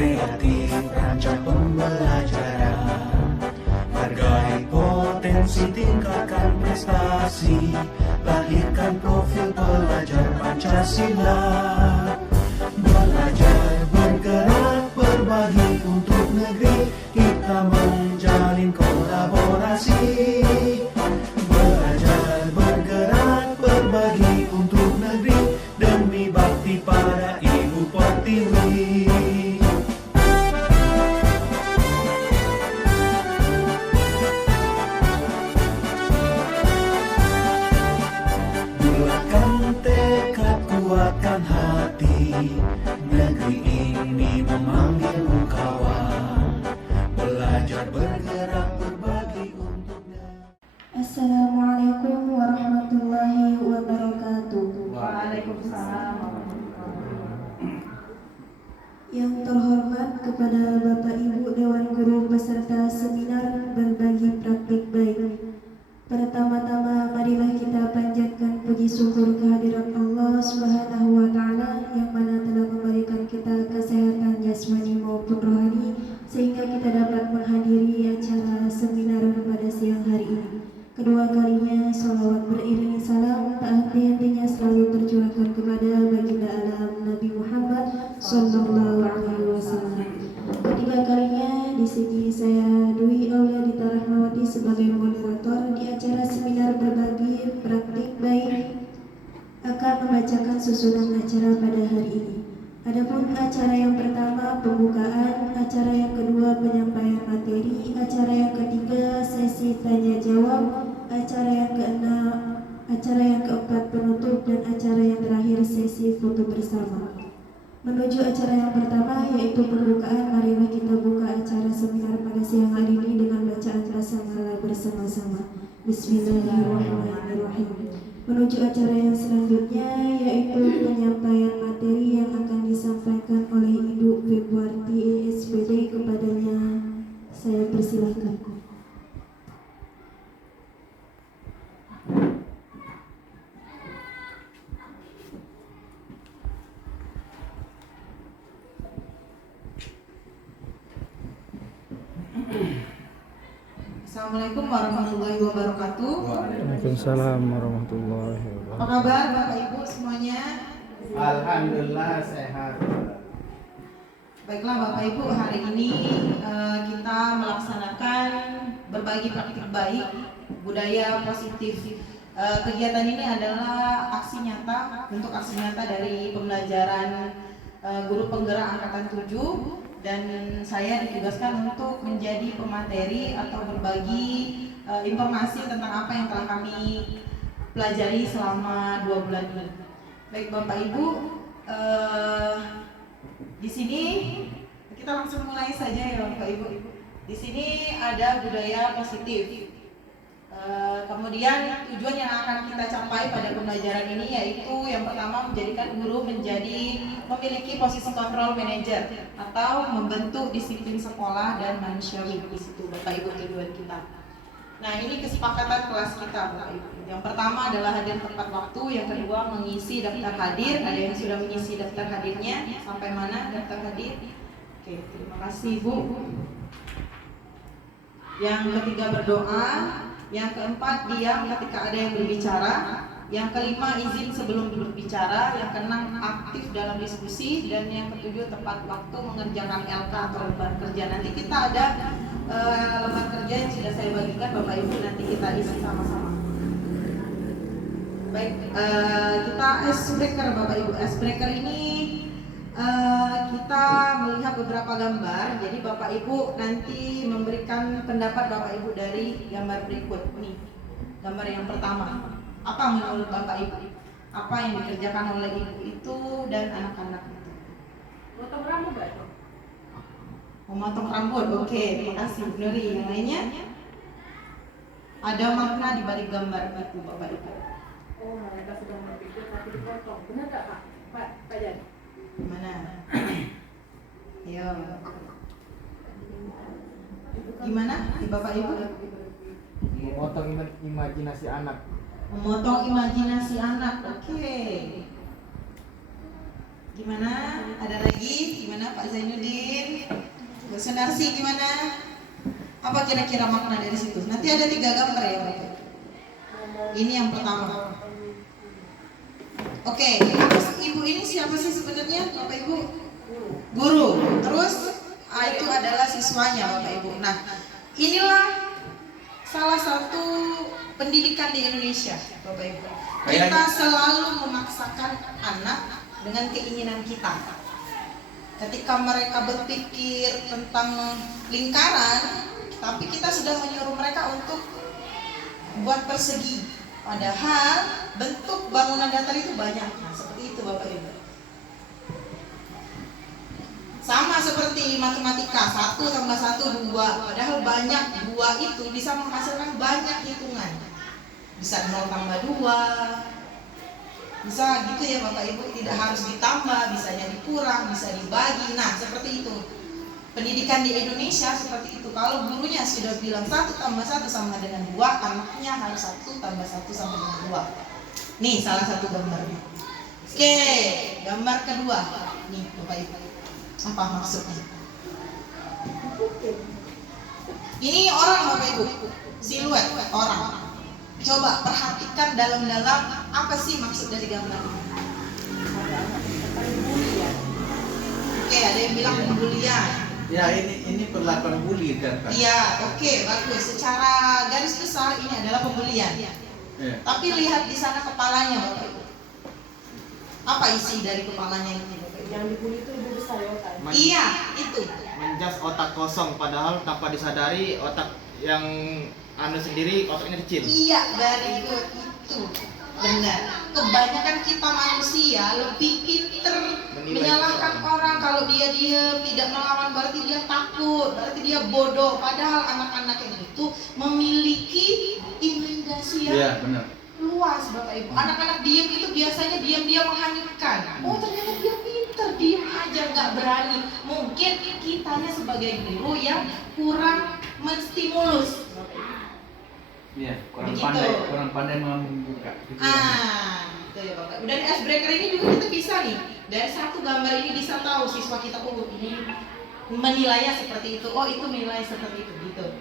kreatif rancang pembelajaran. Hargai potensi, tingkatkan prestasi, lahirkan profil pelajar Pancasila. Belajar, bergerak, berbagi untuk negeri, kita menjalin kolaborasi. Belajar, bergerak, berbagi untuk negeri, demi bakti pada Ibu Pertiwi. Bulatkan tekad, kuatkan hati, negeri ini memanggilmu kawan. Belajar, bergerak, berbagi untuk negeri. Assalamualaikum warahmatullahi wabarakatuh. Waalaikumsalam. Yang terhormat kepada Bapak Ibu Dewan Guru peserta seminar berbagi praktik baik. Pertama-tama marilah kita panjatkan puji syukur kehadirat Allah Subhanahu wa taala yang mana telah memberikan kita kesehatan jasmani maupun rohani sehingga kita dapat menghadiri acara seminar pada siang hari ini. Kedua kalinya sholawat beriringi salam tak henti-hentinya selalu tercurahkan kepada baginda alam Nabi Muhammad sallallahu alaihi wasallam. Ketiga kalinya di sini saya Dwi Auliadita Rahmawati sebagai moderator di acara seminar berbagi praktik baik akan membacakan susunan acara pada hari ini. Adapun acara yang pertama pembukaan, acara yang kedua penyampaian materi, acara yang ketiga sesi tanya jawab, acara yang keenam, acara yang keempat penutup, dan acara yang terakhir sesi foto bersama. Menuju acara yang pertama yaitu pembukaan, marilah kita buka acara seminar pada siang hari ini dengan bacaan basmalah bersama-sama. Bismillahirrahmanirrahim. Menuju acara yang selanjutnya yaitu penyampaian materi yang akan disampaikan oleh Ibu Februarti SPD. Kepadanya saya persilahkan. Assalamualaikum warahmatullahi wabarakatuh. Waalaikumsalam warahmatullahi Apa wabarakatuh. kabar Bapak Ibu semuanya? Alhamdulillah sehat. Baiklah Bapak Ibu, hari ini kita melaksanakan berbagi praktik baik budaya positif. Kegiatan ini adalah aksi nyata, bentuk aksi nyata dari pembelajaran guru penggerak angkatan 7. Dan saya ditugaskan untuk menjadi pemateri atau berbagi informasi tentang apa yang telah kami pelajari selama 2 bulan ini. Baik Bapak Ibu, di sini kita langsung mulai saja ya Bapak Ibu. Di sini ada budaya positif. Kemudian tujuan yang akan kita capai pada pembelajaran ini yaitu yang pertama menjadikan guru memiliki posisi control manager atau membentuk disiplin sekolah dan manusiawi. Di situ Bapak Ibu tujuan kita. Nah, ini kesepakatan kelas kita Bapak Ibu. Yang pertama adalah hadir tepat waktu, yang kedua mengisi daftar hadir. Ada yang sudah mengisi daftar hadirnya? Sampai mana daftar hadir? Oke, terima kasih Bu. Yang ketiga berdoa. Yang keempat diam ketika ada yang berbicara. Yang kelima izin sebelum berbicara. Yang keenam aktif dalam diskusi. Dan yang ketujuh tepat waktu mengerjakan LK atau lembar kerja. Nanti kita ada lembar kerja yang sudah saya bagikan Bapak Ibu, nanti kita isi sama-sama. Baik, kita icebreaker Bapak Ibu. Icebreaker ini kita melihat beberapa gambar. Jadi Bapak Ibu nanti memberikan pendapat Bapak Ibu dari gambar berikut. Nih, gambar yang pertama. Apa menurut Bapak Ibu? Apa yang dikerjakan oleh ibu itu dan anak-anak itu? Potong rambut gak itu? Memotong rambut. Oke, terima kasih Bu Nuri. Yang lainnya? Ada makna di balik gambar itu Bapak Ibu. Oh, mereka sedang berpikir tapi dipotong. Benar gak Pak? Pak Jan? Gimana? Ayo. Gimana di Bapak Ibu? Memotong imajinasi anak. Memotong imajinasi anak. Oke. Gimana? Ada lagi? Gimana Pak Zainuddin? Sunarsi gimana? Apa kira-kira makna dari situ? Nanti ada 3 gambar ya Bapak. Ini yang pertama. Oke, terus ibu ini siapa sih sebenarnya Bapak Ibu? Guru. Terus itu adalah siswanya Bapak Ibu. Nah, inilah salah satu pendidikan di Indonesia Bapak Ibu. Kita selalu memaksakan anak dengan keinginan kita. Ketika mereka berpikir tentang lingkaran, tapi kita sudah menyuruh mereka untuk buat persegi. Padahal bentuk bangunan datar itu banyak. Nah, seperti itu Bapak Ibu. Sama seperti matematika, 1 tambah 1 2. Padahal banyak 2 itu bisa menghasilkan banyak hitungan. Bisa 0 tambah 2. Bisa gitu ya Bapak Ibu, tidak harus ditambah, bisanya dikurang, bisa dibagi. Nah, seperti itu. Pendidikan di Indonesia seperti itu. Kalau gurunya sudah bilang 1 tambah 1 sama dengan 2, anaknya harus 1 tambah 1 sama dengan 2. Nih salah satu gambarnya. Oke, gambar kedua. Nih Bapak Ibu. Apa maksudnya? Ini orang Bapak Ibu. Siluet orang. Coba perhatikan dalam-dalam apa sih maksud dari gambar ini. Oke, ada yang bilang pembulian. Ya, ini perlakuan bully kan Pak? Iya, oke, bagus. Secara garis besar ini adalah pembulian. Ya. Tapi lihat di sana kepalanya Bapak Ibu. Apa isi dari kepalanya ini Bapak Ibu? Yang dibully itu lebih besar ya otak. Iya, itu. Menjas otak kosong, padahal tanpa disadari otak yang sendiri otaknya kecil. Iya, very good itu. Benar. Kebanyakan kita manusia lebih pinter menyalahkan orang. Kalau dia tidak melawan berarti dia takut, berarti dia bodoh. Padahal anak-anak yang itu memiliki imajinasi yang Iya, benar. luas Bapak Ibu. Anak-anak diam itu biasanya diam-diam menghanyutkan. Oh ternyata dia pinter, diam aja nggak berani. Mungkin kitanya sebagai guru yang kurang menstimulus. Iya, Begitu. kurang pandai membuka. Gitu ya Bapak. Dari icebreaker ini juga kita bisa nih. Dari satu gambar ini bisa tahu siswa kita ini menilainya seperti itu. Oh itu nilai seperti itu gitu.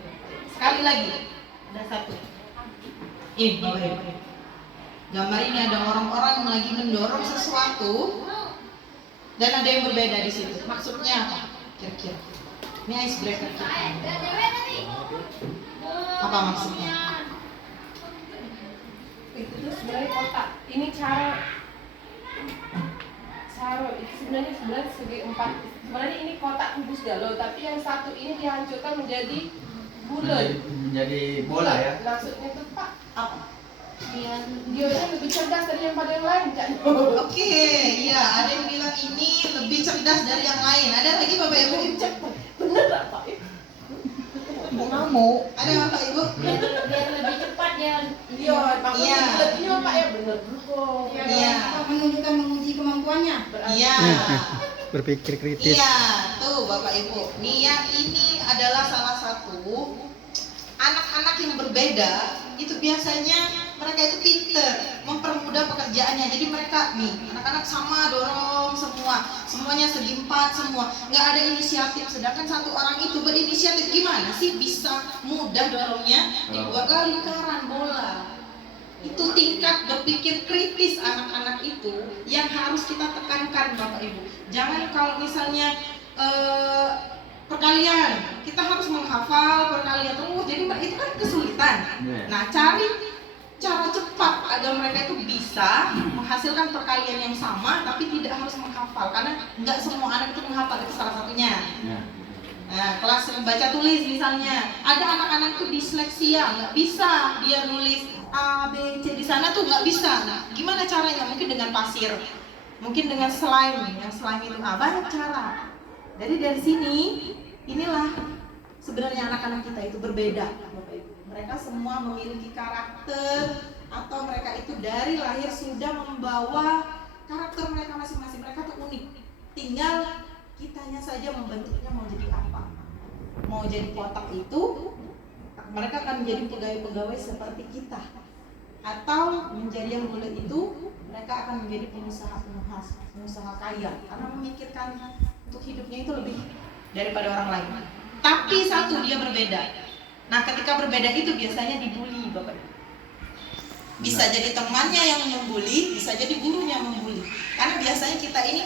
Sekali lagi, ada satu. Ini Bapak Ibu. Gambar ini ada orang-orang yang lagi mendorong sesuatu dan ada yang berbeda di situ. Maksudnya apa? Kira-kira. Ini icebreaker kita. Apa maksudnya? Itu tuh sebenarnya kotak. Ini cara itu sebenarnya segi 4. Sebenarnya ini kotak kubus galau, tapi yang satu ini dihancurkan menjadi bulat. Menjadi bola ya. Maksudnya tuh Pak, Apa? dia lebih cerdas dari yang pada yang lain kan? Oke, iya ada yang bilang ini lebih cerdas dari yang lain. Ada lagi Bapak Ibu? Bener gak Pak? Mau? Ada Bapak Ibu? Biar lebih cepat ya. Iya, lebihnya Pak ya bener kok. Iya. Menunjukkan menguji kemampuannya. Iya. Berpikir kritis. Iya, tuh Bapak Ibu. Nih ya, ini adalah salah satu anak-anak yang berbeda. Itu biasanya mereka itu pinter mempermudah pekerjaannya. Jadi mereka nih anak-anak sama dorong semuanya segi 4 semua, nggak ada inisiatif. Sedangkan satu orang itu berinisiatif, gimana sih bisa mudah dorongnya? Dibuatlah lingkaran bola. Itu tingkat berpikir kritis anak-anak itu yang harus kita tekankan Bapak Ibu. Jangan kalau misalnya perkalian, kita harus menghafal perkalian terus, jadi itu kan kesulitan. Nah, cari cara cepat agar mereka itu bisa menghasilkan perkalian yang sama, tapi tidak harus menghafal, karena nggak semua anak itu menghafal, itu salah satunya. Nah, kelas baca tulis misalnya, ada anak-anak itu disleksia, nggak bisa dia nulis A, B, C di sana tuh nggak bisa. Nah, gimana caranya? Mungkin dengan pasir, mungkin dengan slime, yang slime itu banyak cara. Jadi dari sini, inilah sebenarnya anak-anak kita itu berbeda, Bapak Ibu. Mereka semua memiliki karakter, atau mereka itu dari lahir sudah membawa karakter mereka masing-masing. Mereka tuh unik. Tinggal kitanya saja membentuknya mau jadi apa. Mau jadi kotak itu, mereka akan menjadi pegawai-pegawai seperti kita. Atau menjadi yang bulat itu, mereka akan menjadi pengusaha kaya, karena memikirkan untuk hidupnya itu lebih daripada orang lain. Tapi satu, dia berbeda. Nah, ketika berbeda itu biasanya dibully, Bapak Ibu. Bisa jadi temannya yang membuli, bisa jadi gurunya membuli. Karena biasanya kita ini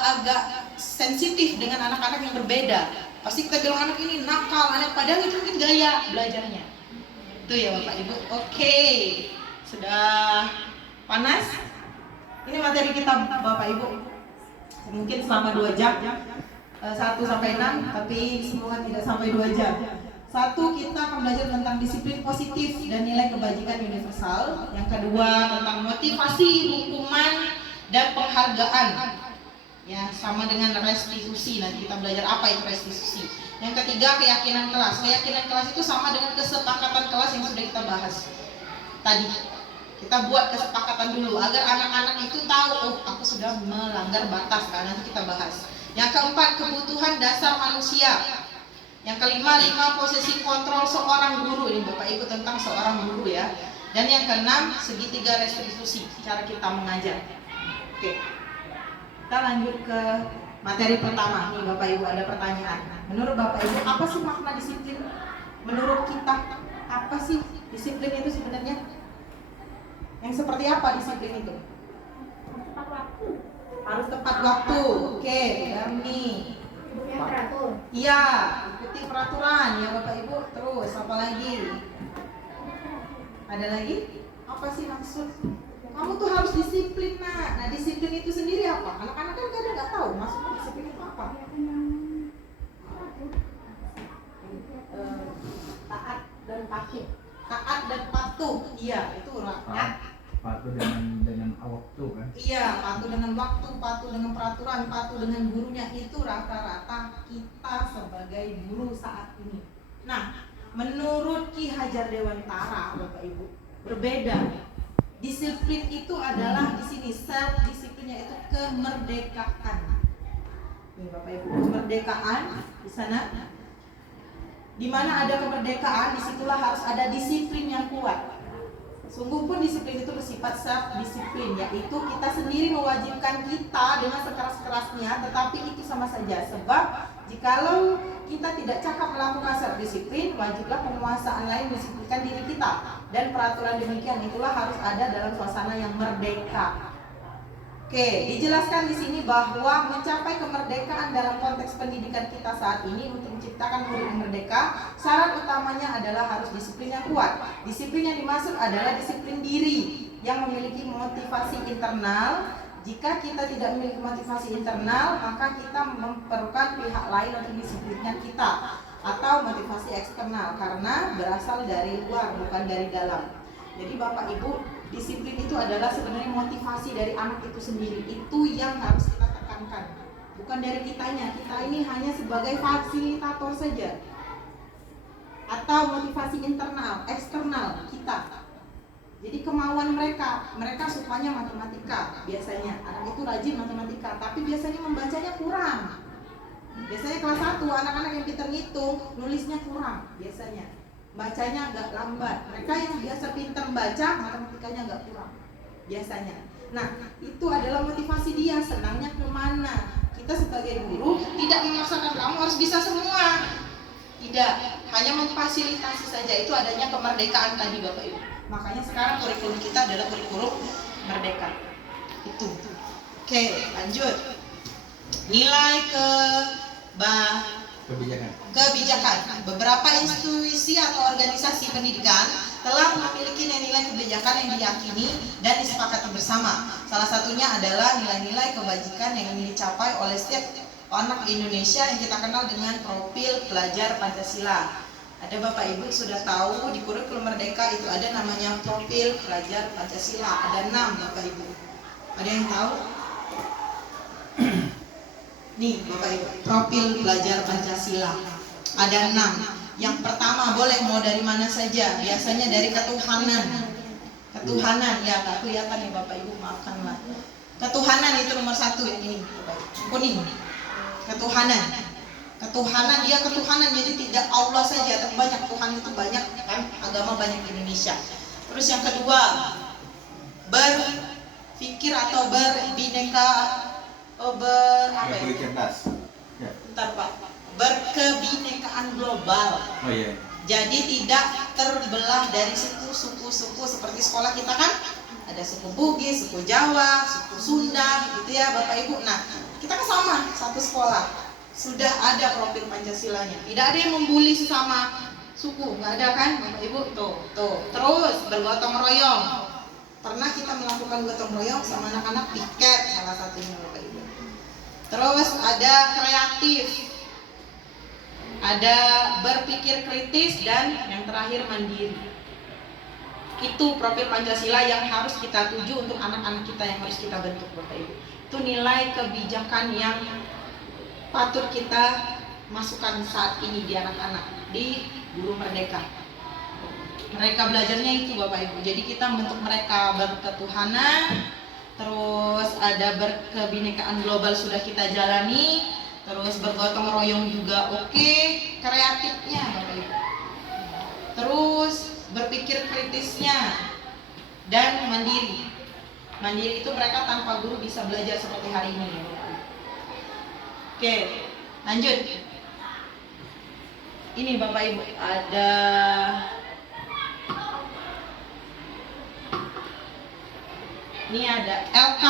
agak sensitif dengan anak-anak yang berbeda. Pasti kita bilang anak ini nakal, anak padahal itu mungkin gaya belajarnya. Itu ya Bapak Ibu. Oke, sudah panas? Ini materi kita Bapak Ibu. Mungkin selama 2 jam, 1 sampai 6, tapi semoga tidak sampai 2 jam. 1, kita akan belajar tentang disiplin positif dan nilai kebajikan universal. Yang kedua, tentang motivasi, hukuman, dan penghargaan. Ya, sama dengan restitusi. Nanti kita belajar apa itu restitusi. Yang ketiga, keyakinan kelas. Keyakinan kelas itu sama dengan kesepakatan kelas yang sudah kita bahas tadi. Kita buat kesepakatan dulu agar anak-anak itu tahu, oh aku sudah melanggar batas. Nah, nanti kita bahas. Yang keempat, kebutuhan dasar manusia. Yang kelima, 5 posisi kontrol seorang guru. Ini Bapak Ibu tentang seorang guru ya. Dan yang keenam, segitiga restitusi, cara kita mengajar. Oke. Kita lanjut ke materi pertama. Nih Bapak Ibu ada pertanyaan. Menurut Bapak Ibu, apa sih makna disiplin? Menurut kita, apa sih disiplin itu sebenarnya? Yang seperti apa disiplin itu? Harus tepat waktu. Oke, Dami. Iya, ikuti peraturan ya Bapak Ibu. Terus apa lagi? Ada lagi? Apa sih maksud? Kamu tuh harus disiplin, nak. Nah, disiplin itu sendiri apa? Anak-anak kan kadang nggak tahu maksudnya disiplin itu apa. Taat dan patuh. Taat dan patuh. Iya, itu rakyat. Patuh dengan waktu kan. Iya, patuh dengan waktu, patuh dengan peraturan, patuh dengan gurunya. Itu rata-rata kita sebagai guru saat ini. Nah, menurut Ki Hajar Dewantara, Bapak Ibu, berbeda. Disiplin itu adalah di sini self disiplinnya itu kemerdekaan. Nih Bapak Ibu, kemerdekaan di sana. Di mana ada kemerdekaan, disitulah harus ada disiplin yang kuat. Sungguh pun disiplin itu bersifat self-disiplin, yaitu kita sendiri mewajibkan kita dengan sekeras-kerasnya, tetapi itu sama saja. Sebab jikalau kita tidak cakap melakukan self-disiplin, wajiblah penguasaan lain mendisiplinkan diri kita. Dan peraturan demikian itulah harus ada dalam suasana yang merdeka. Oke, dijelaskan di sini bahwa mencapai kemerdekaan dalam konteks pendidikan kita saat ini untuk menciptakan murid yang merdeka, syarat utamanya adalah harus disiplin yang kuat. Disiplin yang dimaksud adalah disiplin diri yang memiliki motivasi internal. Jika kita tidak memiliki motivasi internal, maka kita memerlukan pihak lain untuk disiplinkan kita, atau motivasi eksternal karena berasal dari luar bukan dari dalam. Jadi Bapak Ibu, disiplin itu adalah sebenarnya motivasi dari anak itu sendiri. Itu yang harus kita tekankan, bukan dari kitanya. Kita ini hanya sebagai fasilitator saja. Atau motivasi internal, eksternal kita. Jadi kemauan mereka sukanya matematika. Biasanya anak itu rajin matematika, tapi biasanya membacanya kurang. Biasanya kelas 1 anak-anak yang pintar ngitung, nulisnya kurang biasanya. Bacanya agak lambat. Mereka yang biasa pintar baca, matematikanya agak kurang biasanya. Nah, itu adalah motivasi dia, senangnya kemana. Kita sebagai guru tidak memaksakan kamu harus bisa semua. Tidak, hanya memfasilitasi saja. Itu adanya kemerdekaan tadi Bapak Ibu. Makanya sekarang kurikulum kita adalah kurikulum merdeka. Itu. Oke, lanjut. Nilai kebijakan. Beberapa institusi atau organisasi pendidikan telah memiliki nilai-nilai kebijakan yang diyakini dan disepakati bersama. Salah satunya adalah nilai-nilai kebajikan yang ingin dicapai oleh setiap anak Indonesia yang kita kenal dengan profil pelajar Pancasila. Ada Bapak Ibu sudah tahu di kurikulum Merdeka itu ada namanya profil pelajar Pancasila. Ada 6 Bapak Ibu. Ada yang tahu? Nih Bapak Ibu, profil pelajar Pancasila ada 6. Yang pertama, boleh mau dari mana saja. Biasanya dari ketuhanan. Ketuhanan, ya nggak kelihatan nih Bapak Ibu, maafkanlah. Ketuhanan itu nomor 1 yang ini Bapak Ibu. Kuning. Ketuhanan. Ketuhanan, dia ketuhanan, jadi tidak Allah saja, tapi banyak Tuhan itu banyak kan, agama banyak di Indonesia. Terus yang kedua, berpikir atau berbineka, Cerdas. Ya. Bentar Pak, berkebinekaan kebinekaan global. Oh iya. Jadi tidak terbelah dari suku seperti sekolah kita kan ada suku Bugis, suku Jawa, suku Sunda gitu ya Bapak Ibu. Nah, kita kan sama satu sekolah. Sudah ada profil Pancasilanya. Tidak ada yang membuli sesama suku, nggak ada kan Bapak Ibu? Tuh. Terus bergotong royong. Pernah kita melakukan gotong royong sama anak-anak piket salah satunya Bapak Ibu. Terus ada kreatif. Ada berpikir kritis dan yang terakhir mandiri. Itu profil Pancasila yang harus kita tuju untuk anak-anak kita yang harus kita bentuk Bapak Ibu. Itu nilai kebijakan yang patut kita masukkan saat ini di anak-anak, di Guru Merdeka. Mereka belajarnya itu Bapak Ibu. Jadi kita membentuk mereka berketuhanan, terus ada berkebinekaan global sudah kita jalani, terus bergotong royong juga oke, kreatifnya Bapak Ibu. Terus berpikir kritisnya dan mandiri. Mandiri itu mereka tanpa guru bisa belajar seperti hari ini. Oke, lanjut. Ini Bapak Ibu ada LK.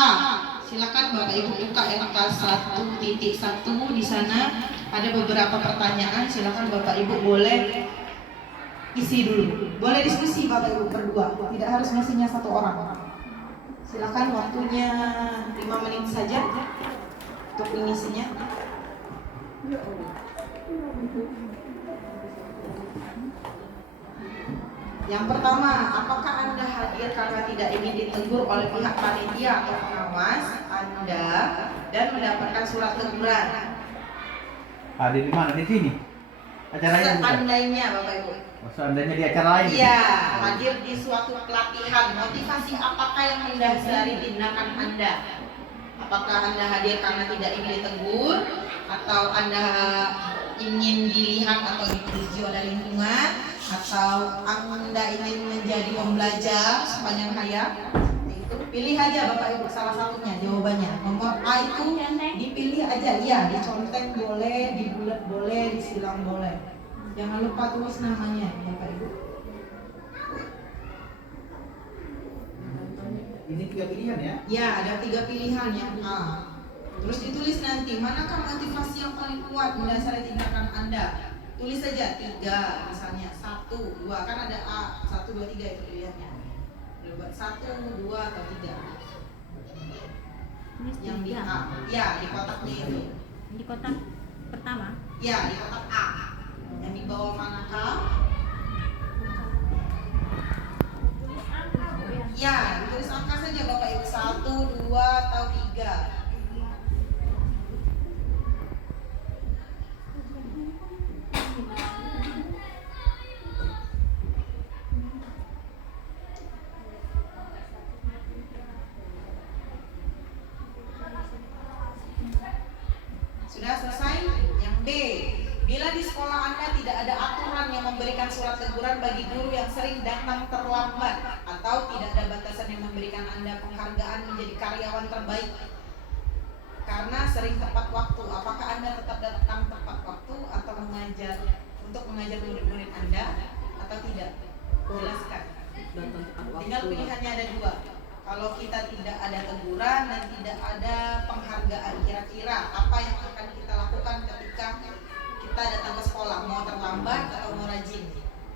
Silakan Bapak Ibu buka LK 1.1 di sana. Ada beberapa pertanyaan. Silakan Bapak Ibu boleh isi dulu. Boleh diskusi Bapak Ibu berdua. Tidak harus mestinya satu orang. Silakan waktunya 5 menit saja untuk mengisinya. Yang pertama, apakah Anda hadir karena tidak ingin ditegur oleh pihak panitia atau pengawas Anda dan mendapatkan surat teguran? Hadir di mana? Di sini? Acaranya bukan? Seandainya Bapak Ibu. Oh, seandainya di acara lain? Iya, hadir di suatu pelatihan. Motivasi apakah yang mendasari tindakan Anda? Apakah Anda hadir karena tidak ingin ditegur, atau Anda ingin dilihat atau dipuji oleh lingkungan, atau Anda ingin menjadi pembelajar sepanjang hayat? Itu pilih aja Bapak Ibu salah satunya jawabannya. Nomor A itu dipilih aja, iya, dicontek boleh, dibulat boleh, disilang boleh. Jangan lupa tulis namanya Bapak Ibu. Ini 3 pilihan ya? Ya, ada 3 pilihan yang A. Terus ditulis nanti, manakah motivasi yang paling kuat mendasari tindakan Anda? Tulis saja 3, misalnya 1, 2, kan ada A, 1, 2, 3 itu pilihannya. Buat 1, 2, atau 3. Yang di A, ya di kotaknya itu. Di kotak pertama? Ya, di kotak A. Yang di bawah manakah? Ya, ditulis angka saja Bapak Ibu, 1, 2, atau 3. Sudah selesai? Yang B, bila di sekolah Anda tidak ada aturan yang memberikan surat teguran bagi guru yang sering datang terlambat, atau tidak ada batasan yang memberikan Anda penghargaan menjadi karyawan terbaik karena sering tepat waktu, apakah Anda tetap datang tepat waktu atau untuk mengajar murid-murid Anda atau tidak? Jelaskan. Tinggal pilihannya ada 2. Kalau kita tidak ada teguran dan tidak ada penghargaan, kira-kira apa yang akan kita lakukan ketika kita datang ke sekolah? Mau terlambat atau mau rajin?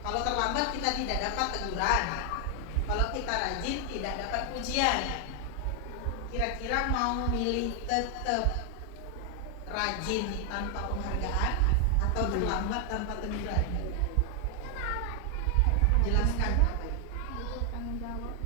Kalau terlambat kita tidak dapat teguran. Kalau kita rajin tidak dapat pujian. Kira-kira mau milih tetap rajin tanpa penghargaan atau terlambat tanpa teguran? Jelaskan apa itu? Tanggung jawab.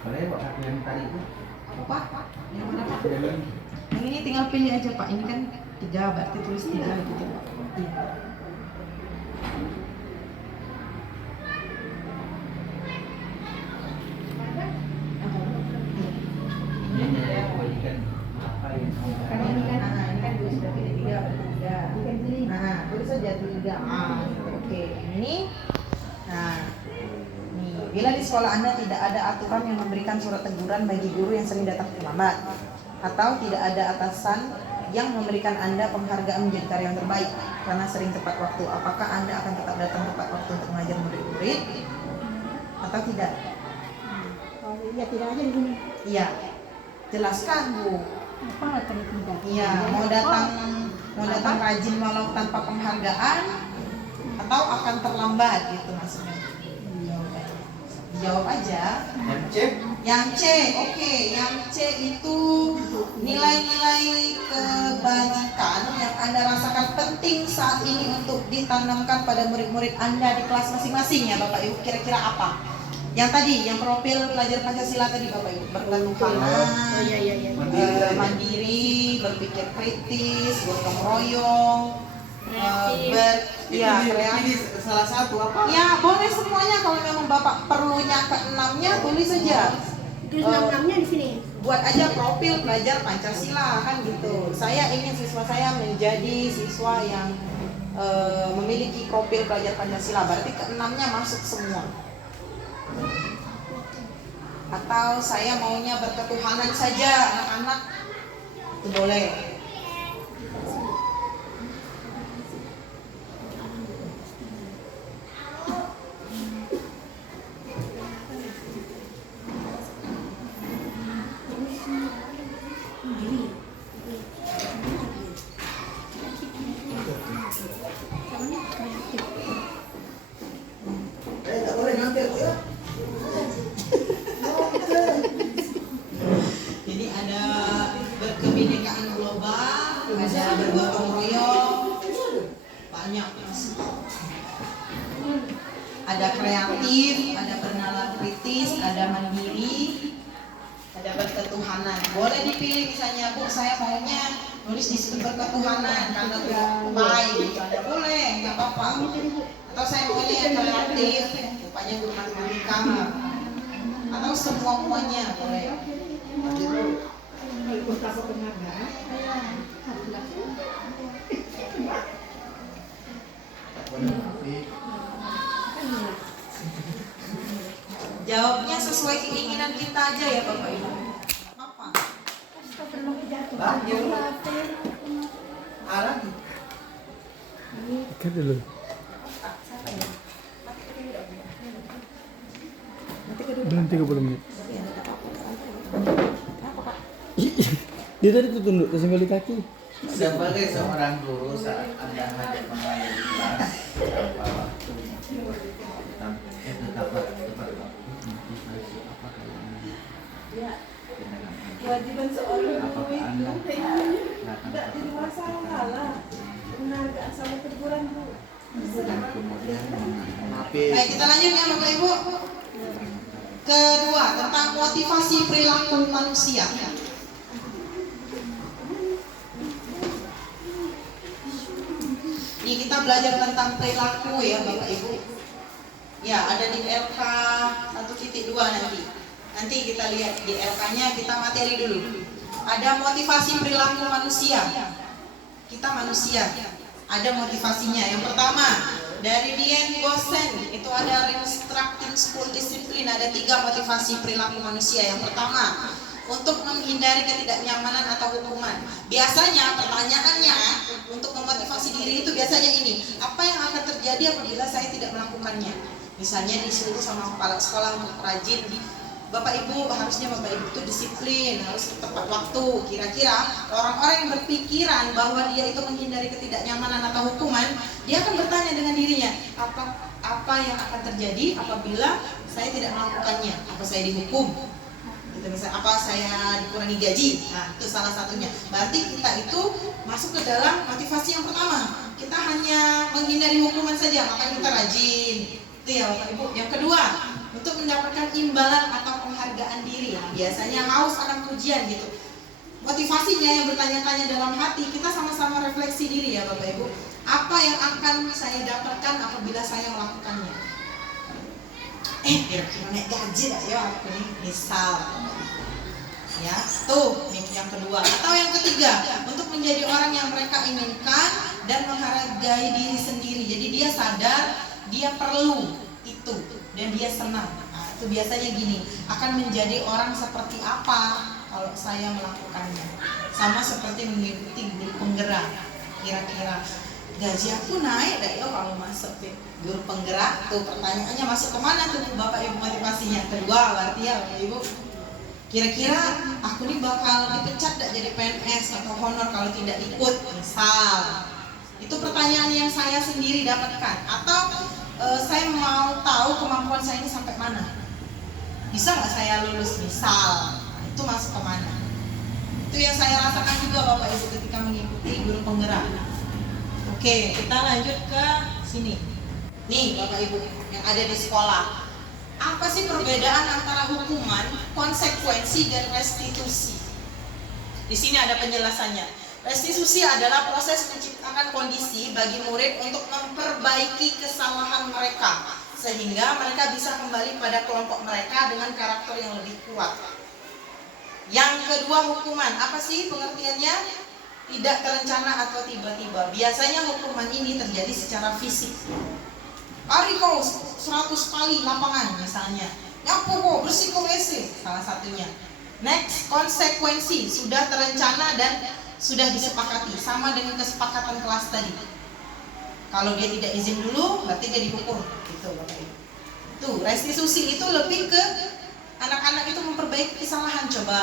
Boleh Pak, satu yang tadi itu? Apa? Yang mana Pak? Yang ini. Yang ini tinggal pilih aja Pak. Ini kan 3, berarti tulis 3 gitu Pak. Iya. saja tulis juga. Oke. Ini. Nah, nih, bila di sekolah Anda tidak ada aturan yang memberikan surat teguran bagi guru yang sering datang terlambat, atau tidak ada atasan yang memberikan Anda penghargaan menjadi karyawan terbaik karena sering tepat waktu, apakah Anda akan tetap datang tepat waktu untuk mengajar murid-murid atau tidak? Oh iya, tidak aja di sini. Iya, jelaskan Bu. Apa kalau tidak? Iya, mau datang rajin walau tanpa penghargaan atau akan terlambat gitu maksudnya. Jawab aja. Yang C. Yang C, oke. Yang C itu nilai-nilai kebajikan yang Anda rasakan penting saat ini untuk ditanamkan pada murid-murid Anda di kelas masing-masing ya Bapak Ibu. Kira-kira apa? Yang tadi, yang profil pelajar Pancasila tadi Bapak Ibu. Berketuhanan, mandiri, berpikir kritis, gotong royong, kreatif. Salah satu apa? Ya boleh semuanya, kalau memang Bapak perlunya ke-6-nya tulis saja. Terus 6-6-nya di sini. Buat aja profil pelajar Pancasila kan gitu. Saya ingin siswa saya menjadi siswa yang memiliki profil pelajar Pancasila. Berarti ke-6-nya masuk semua. Atau saya maunya berketuhanan saja anak-anak, itu boleh. Jadi ada berkebinekaan global, ada bergotong royong, banyak. Ada kreatif, ada bernalar kritis, ada mandiri, ada berketuhanan. Boleh dipilih misalnya Bu, saya maunya nulis di situ berketuhanan karena baik gitu. Ada boleh, nggak apa-apa. Atau saya maunya yang kreatif, rupanya guru matematika. Atau semua-muanya boleh. Jawabnya sesuai keinginan kita aja ya Bapak Ibu. Apa? Lanjut. Arah. Ikat dulu. Belum 30 menit. Dia tadi tuh tunduk terus kali kaki. Sebagai seorang guru saat Anda hendak mengajar di kelas tanpa waktu, tepat waktu, motivasi apakah yang Kewajiban seorang guru apakah Anda tidak jadi masalah lah. Penghargaan sama teguran Bu. dan kemudian Baik, kita lanjut ya Bapak Ibu. Kedua, tentang motivasi perilaku manusia. Ini kita belajar tentang perilaku ya Bapak Ibu. Ya, ada di LK 1.2 nanti. Nanti kita lihat di LK-nya, kita materi dulu. Ada motivasi perilaku manusia. Kita manusia. Ada motivasinya. Yang pertama, dari Dien Gosen itu ada Reconstructing School Discipline. Ada 3 motivasi perilaku manusia. Yang pertama, untuk menghindari ketidaknyamanan atau hukuman. Biasanya pertanyaannya untuk memotivasi diri itu biasanya ini, apa yang akan terjadi apabila saya tidak melakukannya? Misalnya disuruh sama kepala sekolah untuk rajin, Bapak Ibu, harusnya Bapak Ibu itu disiplin, harus tepat waktu. Kira-kira orang-orang yang berpikiran bahwa dia itu menghindari ketidaknyamanan atau hukuman, dia akan bertanya dengan dirinya, apa yang akan terjadi apabila saya tidak melakukannya? Apa saya dihukum? Gitu, misalnya, apa saya dikurangi gaji? Nah, itu salah satunya. Berarti kita itu masuk ke dalam motivasi yang pertama. Kita hanya menghindari hukuman saja, makanya kita rajin. Itu ya Bapak Ibu. Yang kedua, untuk mendapatkan imbalan atau penghargaan diri. Nah, biasanya haus akan pujian gitu. Motivasinya yang bertanya-tanya dalam hati, kita sama-sama refleksi diri ya Bapak Ibu. Apa yang akan saya dapatkan apabila saya melakukannya? Kira-kira naik gaji gak ya aku nih? Misal ya, tuh nih yang kedua. Atau yang ketiga, untuk menjadi orang yang mereka inginkan dan menghargai diri sendiri. Jadi dia sadar dia perlu itu dan dia senang. Nah, itu biasanya gini, akan menjadi orang seperti apa kalau saya melakukannya. Sama seperti mengikuti guru penggerak. Kira-kira gaji aku naik dah kalau masuk guru penggerak. Tuh pertanyaannya, masuk kemana tuh Bapak Ibu motivasinya? Kedua berarti ya Bapak Ibu. Kira-kira aku nih bakal dipecat gak jadi PNS atau honor kalau tidak ikut, misal. Itu pertanyaan yang saya sendiri dapatkan. Atau saya mau tahu kemampuan saya ini sampai mana. Bisa nggak saya lulus, misal. Nah, itu masuk kemana. Itu yang saya rasakan juga Bapak Ibu ketika mengikuti guru penggerak. Oke, kita lanjut ke sini. Nih Bapak Ibu yang ada di sekolah. Apa sih perbedaan antara hukuman, konsekuensi, dan restitusi? Di sini ada penjelasannya. Restitusi adalah proses menciptakan kondisi bagi murid untuk memperbaiki kesalahan mereka, sehingga mereka bisa kembali pada kelompok mereka dengan karakter yang lebih kuat. Yang kedua, hukuman. Apa sih pengertiannya? Tidak terencana atau tiba-tiba. Biasanya hukuman ini terjadi secara fisik. Lari kau 100 kali lapangan misalnya. Nyapu kau, bersih kau WC, salah satunya. Next, konsekuensi. Sudah terencana dan sudah disepakati, sama dengan kesepakatan kelas tadi. Kalau dia tidak izin dulu, berarti dia dihukum. Gitu Bapak Ibu. Tuh, restitusi itu lebih ke anak-anak itu memperbaiki kesalahan. Coba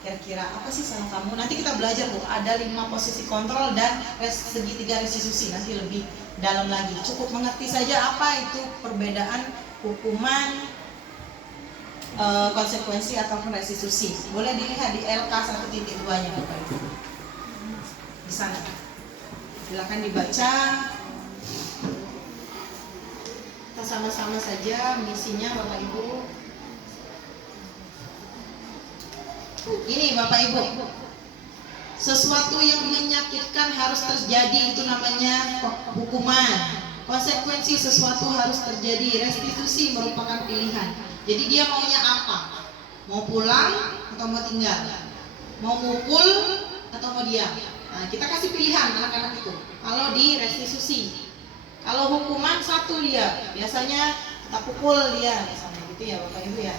kira-kira apa sih salah kamu? Nanti kita belajar Bu, ada 5 posisi kontrol dan segitiga restitusi. Nanti lebih dalam lagi. Cukup mengerti saja apa itu perbedaan hukuman, konsekuensi ataupun restitusi. Boleh dilihat di LK 1.2-nya Bapak Ibu. Di sana. Silakan dibaca. Kita sama-sama saja misinya Bapak Ibu. Ini Bapak Ibu, sesuatu yang menyakitkan harus terjadi, itu namanya hukuman. Konsekuensi sesuatu harus terjadi. Restitusi merupakan pilihan. Jadi dia maunya apa? Mau pulang atau mau tinggal? Mau mukul atau mau diam? Nah, kita kasih pilihan anak-anak itu. Kalau di restitusi, kalau hukuman satu dia, biasanya kita pukul dia, misalnya gitu ya Bapak Ibu ya.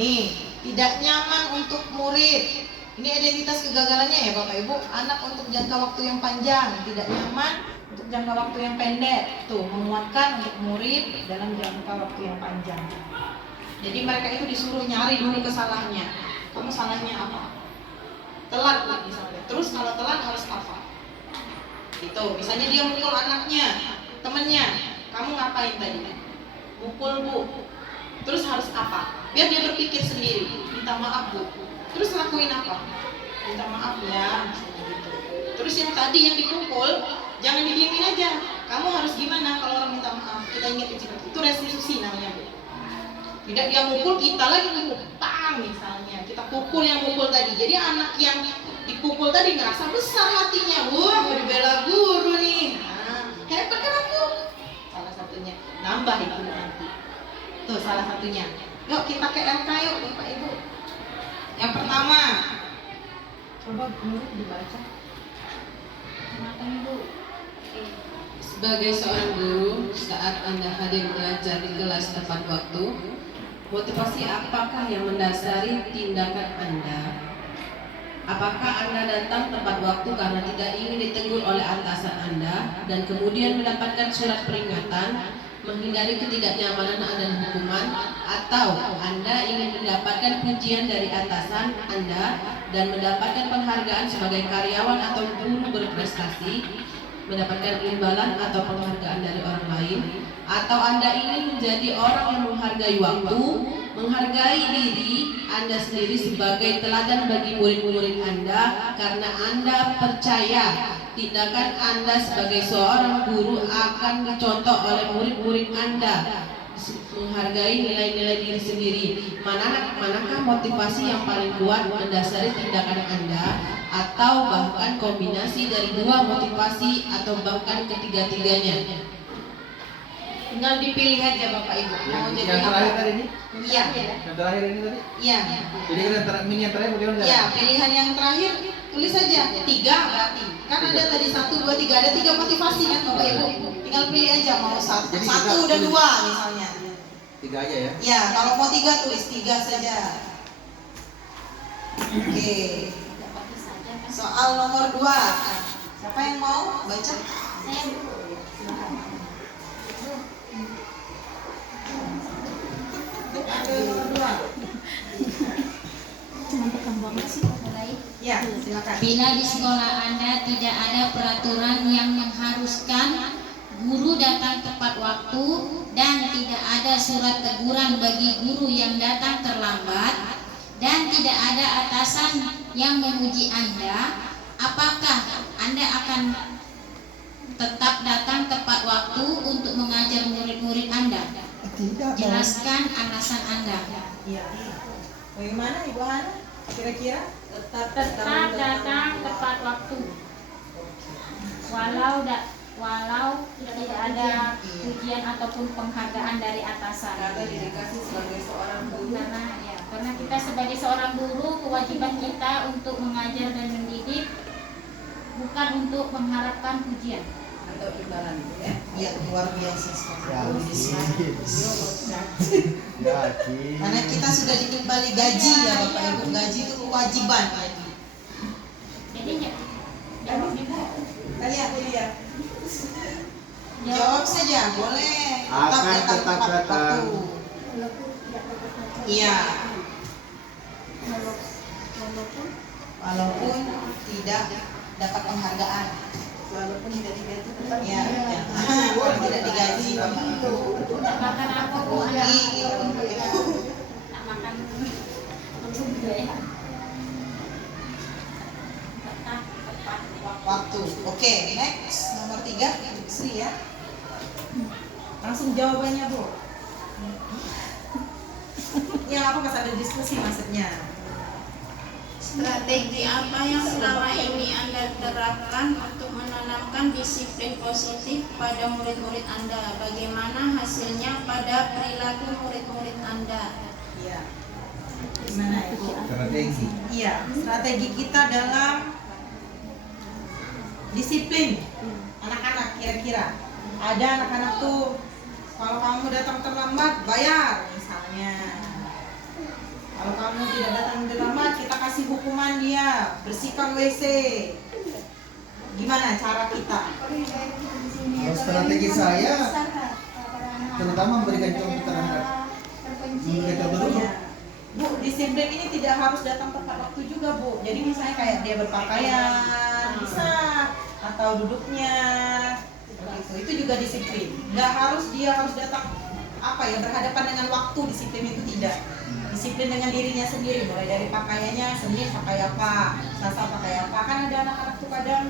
Nih, tidak nyaman untuk murid. Ini identitas kegagalannya ya Bapak Ibu. Anak untuk jangka waktu yang panjang, tidak nyaman untuk jangka waktu yang pendek. Tuh, menguatkan untuk murid dalam jangka waktu yang panjang. Jadi mereka itu disuruh nyari dulu kesalahannya. Kamu salahnya apa? Telat misalnya. Terus kalau telat harus apa? Gitu. Misalnya dia mukul anaknya, temennya. Kamu ngapain tadi? Mukul Bu. Terus harus apa? Biar dia berpikir sendiri. Minta maaf Bu. Terus lakuin apa? Minta maaf ya, misalnya gitu. Terus yang tadi yang dipukul, jangan didiemin aja. Kamu harus gimana kalau orang minta maaf? Kita ingat itu restitusi namanya Bu. Tidak dia mukul, kita lagi mukul, tang misalnya. Kita pukul yang mukul tadi. Jadi anak yang dipukul tadi ngerasa besar hatinya. Wah, mau dibela guru nih. Nah, hebat kan aku? Salah satunya. Nambah itu nanti. Tuh salah satunya. Yuk kita ke LK yuk Bapak Ibu. Yang pertama, coba murid dibaca. Ibu. Sebagai seorang guru, saat Anda hadir belajar di kelas tepat waktu, motivasi apakah yang mendasari tindakan Anda? Apakah Anda datang tepat waktu karena tidak ingin ditegur oleh atasan Anda dan kemudian mendapatkan surat peringatan, menghindari ketidaknyamanan dan hukuman, atau Anda ingin mendapatkan pujian dari atasan Anda dan mendapatkan penghargaan sebagai karyawan atau guru berprestasi, mendapatkan imbalan atau penghargaan dari orang lain, atau Anda ingin menjadi orang yang menghargai waktu, menghargai diri Anda sendiri sebagai teladan bagi murid-murid Anda karena Anda percaya tindakan Anda sebagai seorang guru akan dicontoh oleh murid-murid Anda, menghargai nilai-nilai diri sendiri. Manakah motivasi yang paling kuat mendasari tindakan Anda, atau bahkan kombinasi dari dua motivasi atau bahkan ketiga-tiganya? Tinggal dipilih aja Bapak Ibu. Mau jadi Yang terakhir tadi ini? Iya. Yang terakhir ini tadi? Iya. Jadi yang terakhir bagaimana? Iya, pilihan yang terakhir Tulis saja 3 berarti. Kan ada tadi 1, 2, 3, ada 3 motivasi kan Bapak Ibu. Tinggal pilih aja mau 1 Jadi dan 2 misalnya. 3 aja ya. Ya, kalau mau 3 tulis 3 saja. Oke. Soal nomor 2. Siapa yang mau baca? Ada nomor 2. Ya, silakan. Bila di sekolah Anda tidak ada peraturan yang mengharuskan guru datang tepat waktu dan tidak ada surat teguran bagi guru yang datang terlambat dan tidak ada atasan yang memuji Anda, apakah Anda akan tetap datang tepat waktu untuk mengajar murid-murid Anda? Tidak. Jelaskan alasan Anda. Iya. Bagaimana Ibu Hana? Kira-kira Tetap datang tepat waktu. Walau tidak ada ujian ataupun penghargaan dari atasan. Karena dikasih sebagai seorang guru. Karena kita sebagai seorang guru, kewajiban kita untuk mengajar dan mendidik, bukan untuk mengharapkan pujian Atau imbalan ya. Ya, luar biasa sekali. Karena kita sudah ditimbali gaji ya Bapak Ibu. Gaji itu kewajiban. Jadi jawab ibu. Kalian kuliah. Jawab saja, boleh. Akan tetap datang. Iya. Walaupun tidak dapat penghargaan. Walaupun tidak digaji tetap ya. Walaupun tidak digaji Bapak Ibu. Tak makan apa bu? Iya. Tak makan langsung ya. Tetap tepat Waktu. Oke, next nomor 3 Sri ya. Langsung jawabannya Bu. Ya apa pas ada diskusi maksudnya. Strategi apa yang selama ini Anda terapkan untuk menanamkan disiplin positif pada murid-murid Anda? Bagaimana hasilnya pada perilaku murid-murid Anda? Iya. Gimana Ibu? Strategi. Iya, strategi kita dalam disiplin anak-anak kira-kira. Ada anak-anak tuh kalau kamu datang terlambat bayar misalnya. Kalau kamu tidak datang terlambat kita kasih hukuman dia, bersihkan WC. Gimana cara kita? Kalau strategi saya terutama memberikan contoh terhadap memberikan contoh dulu. Iya. Bu, disiplin ini tidak harus datang tepat waktu juga Bu. Jadi misalnya kayak dia berpakaian bisa atau duduknya begitu. Itu juga disiplin. Nggak harus dia harus datang berhadapan dengan waktu. Disiplin itu tidak. Disiplin dengan dirinya sendiri, mulai dari pakaiannya, Senin pakai apa, Selasa pakai apa. Kan ada anak-anak tuh kadang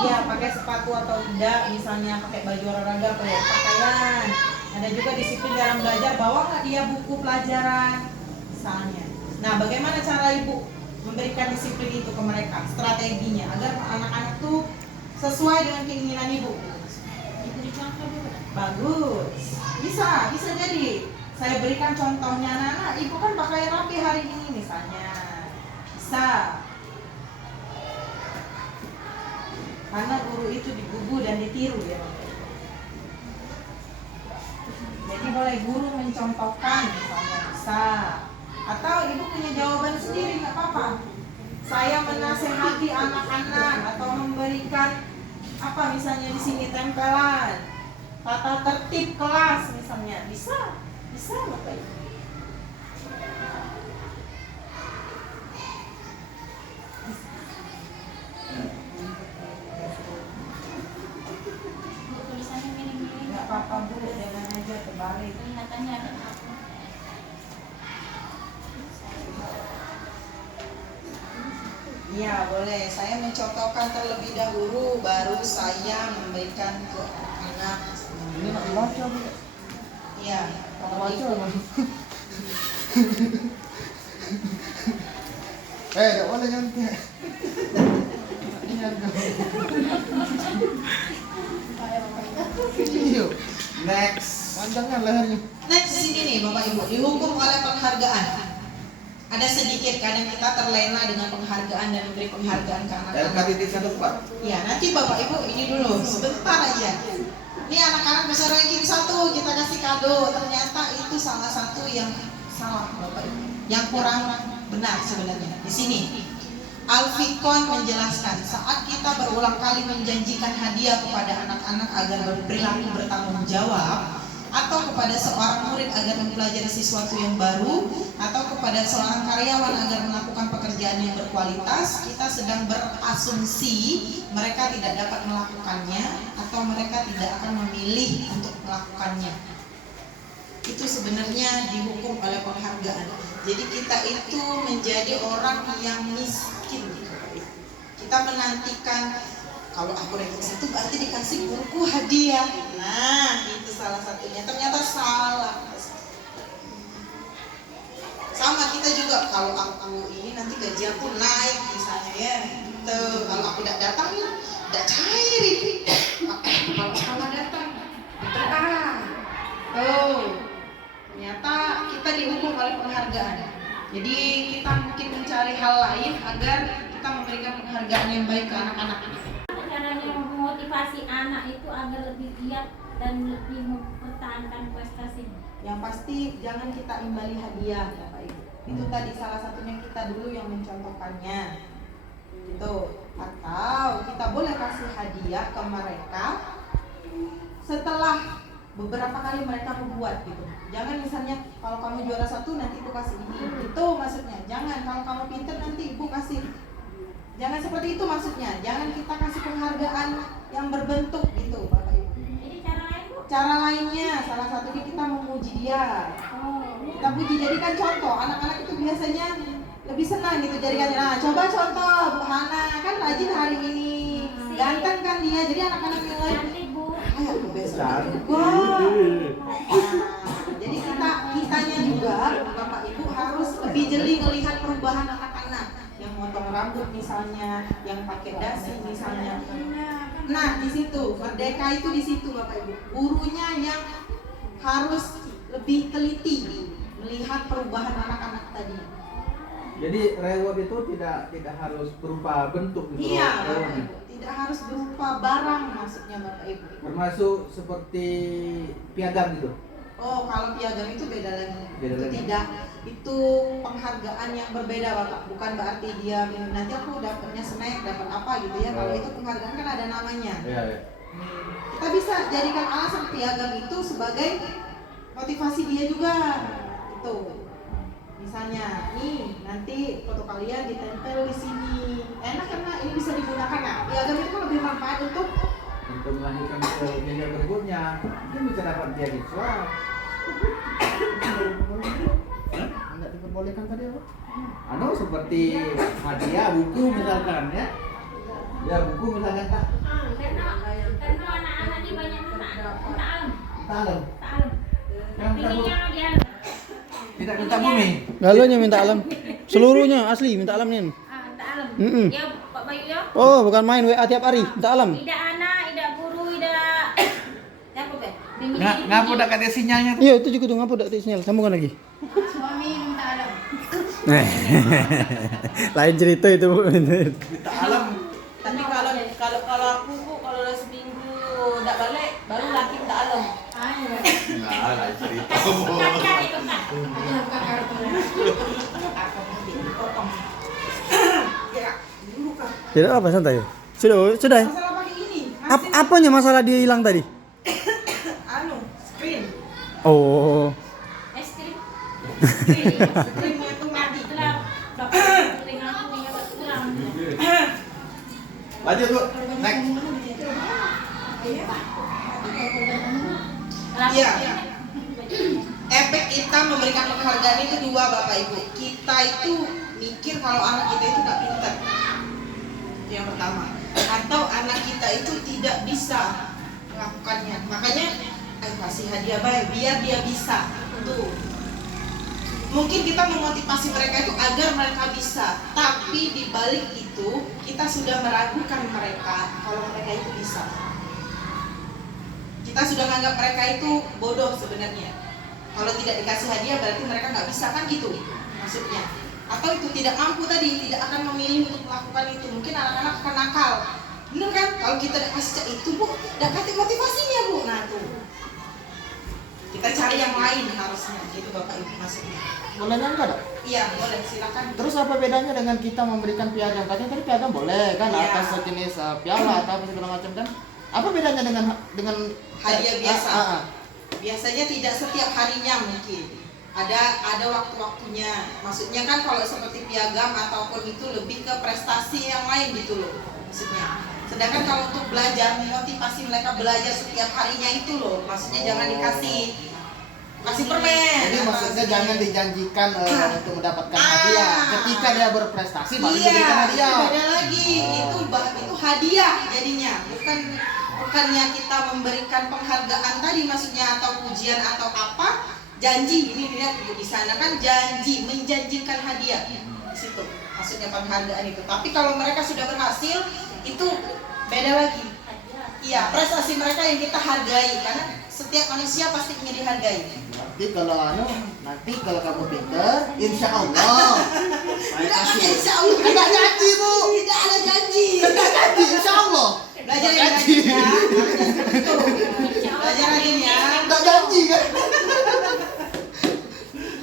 dia pakai sepatu atau tidak, misalnya pakai baju olahraga, pakai pakaian. Ada juga disiplin dalam belajar, bawa nggak dia buku pelajaran misalnya. Nah, bagaimana cara Ibu memberikan disiplin itu ke mereka, strateginya agar anak-anak tuh sesuai dengan keinginan Ibu? Bagus, bisa jadi. Saya berikan contohnya, anak-anak, Ibu kan pakai rapi hari ini misalnya, bisa. Karena guru itu digugu dan ditiru ya. Jadi boleh guru mencontohkan misalnya bisa. Atau Ibu punya jawaban sendiri, nggak apa-apa. Saya menasehati anak-anak atau memberikan misalnya di sini tempelan, tata tertib kelas misalnya, bisa Bapak Ibu. Tulisannya miring-miring. Nggak apa-apa Bu, jangan aja terbalik. Kelihatannya ada apa? Iya boleh, saya mencontohkan terlebih dahulu, baru saya memberikan ke anak. Ini nggak dibaca Bu. Iya, Nggak baca Bang. Nggak boleh nyontek. Iya. Next. Panjangnya lehernya. Next di sini nih Bapak Ibu, dihukum oleh penghargaan. ada sedikit kadang kita terlena dengan penghargaan dan memberi penghargaan ke Dan anak-anak. titik satu Pak. Ya, nanti Bapak Ibu ini dulu sebentar aja. Ini anak-anak besar ranking 1 kita kasih kado. Ternyata itu salah satu yang salah Bapak Ibu. Yang kurang benar sebenarnya. Di sini Alfikon menjelaskan saat kita berulang kali menjanjikan hadiah kepada anak-anak agar berperilaku bertanggung jawab, atau kepada seorang murid agar mempelajari sesuatu yang baru, atau kepada seorang karyawan agar melakukan pekerjaan yang berkualitas, kita sedang berasumsi mereka tidak dapat melakukannya atau mereka tidak akan memilih untuk melakukannya. Itu sebenarnya dihukum oleh penghargaan. Jadi kita itu menjadi orang yang miskin. Kita menantikan kalau aku ranking 1 berarti dikasih buku hadiah. Nah, itu salah satunya. Ternyata salah. Sama kita juga, kalau aku ini nanti gaji aku naik misalnya ya. Tuh, kalau aku tidak datang ya, tidak cair ini. Kalau salah datang, ternyata kita dihukum oleh penghargaan. Jadi kita mungkin mencari hal lain agar kita memberikan penghargaan yang baik ke anak-anak. Caranya memotivasi anak itu agar lebih giat dan lebih mempertahankan prestasinya. Yang pasti jangan kita imbali hadiah Bapak Ibu. Itu tadi salah satunya kita dulu yang mencontohkannya. Gitu. Atau kita boleh kasih hadiah ke mereka setelah beberapa kali mereka membuat gitu. Jangan misalnya kalau kamu juara 1 nanti ibu kasih ini. Itu maksudnya. Jangan kalau kamu pintar nanti ibu kasih. Jangan seperti itu maksudnya. Jangan kita kasih penghargaan yang berbentuk gitu Bapak Ibu. Jadi cara lain Bu? Cara lainnya salah satunya kita memuji dia. Kita puji, jadikan contoh. Anak-anak itu biasanya lebih senang gitu jadikan. Nah, coba contoh Bu Hana kan rajin hari ini. Ganteng kan dia. Jadi anak-anak yang lain Nanti Bu. ayo Bu besok juga. Jadi kitanya juga Bapak Ibu harus lebih jeli melihat perubahan anak-anak. Yang motong rambut misalnya, yang pakai dasi misalnya. Nah, di situ merdeka itu di situ Bapak Ibu. Gurunya yang harus lebih teliti melihat perubahan anak-anak tadi. Jadi reward itu tidak harus berupa bentuk gitu. Iya, Bapak Ibu. Tidak harus berupa barang maksudnya Bapak Ibu. Termasuk seperti piagam gitu. Oh, kalau piagam itu beda lagi. Beda Itu lagi. tidak, itu penghargaan yang berbeda Bapak. Bukan berarti dia nanti aku dapatnya snack, dapat apa gitu ya. Kalau itu penghargaan kan ada namanya. Iya, iya. Kita bisa jadikan alasan piagam itu sebagai motivasi dia juga. Itu. Misalnya, nih nanti foto kalian ditempel di sini. Enak karena ini bisa digunakan. Nah, piagam itu kan lebih manfaat untuk melanjutkan ke jenjang berikutnya. Mungkin bisa dapat beasiswa. Enggak diperbolehkan tadi apa? Seperti hadiah buku misalkan ya. Ya buku misalkan tak. Karena anak-anak ini banyak alam. Talem. Yang Tingginya dia. tidak minta bumi. Galonya minta alam. Seluruhnya asli minta alamnya. Alam. Mm-mm. Ya Pak Bayu ya. Oh, bukan main WA tiap hari, minta alam. Tidak anak, tidak guru, tidak. Apa Be? Ngapa udah kata sinyalnya tuh? Iya, itu juga tuh ngapa udah sinyal. Sambungkan lagi. Suami minta alam. Lain cerita itu, Bu. Minta alam. tapi kalau aku Bu, kalau udah seminggu enggak balik baru laki minta alam. Nah, lain cerita. Kakak itu Kak. Tidak apa santai. Sudah. Masalah pakai ini. Apanya masalah dia hilang tadi? Screen. Oh. Es krim. Screennya itu mati. Itulah bapak ringan punya berkurang. Lanjut Bu. Next. Iya. Efek kita memberikan penghargaan itu dua Bapak Ibu. Kita itu mikir kalau anak kita itu nggak pintar. Itu yang pertama. Atau anak kita itu tidak bisa melakukannya. Makanya kasih hadiah baik biar dia bisa. Tuh. Mungkin kita memotivasi mereka itu agar mereka bisa. Tapi di balik itu kita sudah meragukan mereka kalau mereka itu bisa. Kita sudah menganggap mereka itu bodoh sebenarnya. Kalau tidak dikasih hadiah berarti mereka nggak bisa kan gitu maksudnya. atau itu tidak mampu tadi, tidak akan memilih untuk melakukan itu. Mungkin anak-anak akan nakal, bener kan? Kalau kita udah kasih cek itu Bu, udah kasih motivasinya Bu. Nah tuh, kita cari yang lain harusnya, gitu Bapak Ibu maksudnya. Boleh nggak dok? Iya boleh, silakan. Terus apa bedanya dengan kita memberikan piagam? Katanya tadi piagam boleh kan, Iya. atas sejenis piala atau apa segala macam kan? Apa bedanya dengan Hadiah biasa. Ah, ah. Biasanya tidak setiap harinya mungkin. Ada waktu-waktunya. Maksudnya kan kalau seperti piagam ataupun itu lebih ke prestasi yang lain gitu loh maksudnya. Sedangkan kalau untuk belajar, motivasi mereka belajar setiap harinya itu loh. Maksudnya jangan kasih permen. Jadi atau maksudnya kasih- jangan dijanjikan untuk mendapatkan hadiah. Ketika dia berprestasi baru diberikan hadiah. Beda lagi. Itu hadiah jadinya. Bukannya kita memberikan penghargaan tadi maksudnya atau pujian atau apa. Janji, ini lihat di sana kan janji, menjanjikan hadiah di situ maksudnya penghargaan itu. Tapi kalau mereka sudah berhasil itu beda lagi. Iya, prestasi mereka yang kita hargai karena setiap manusia pasti ingin dihargai. Nanti kalau kamu pinter, insya Allah. Tidak ada insya Allah. Tidak janji Bu. Tidak ada janji. Tidak janji, insya Allah. Belajar yang rajin ya. Belajar rajin ya. Tidak janji kan?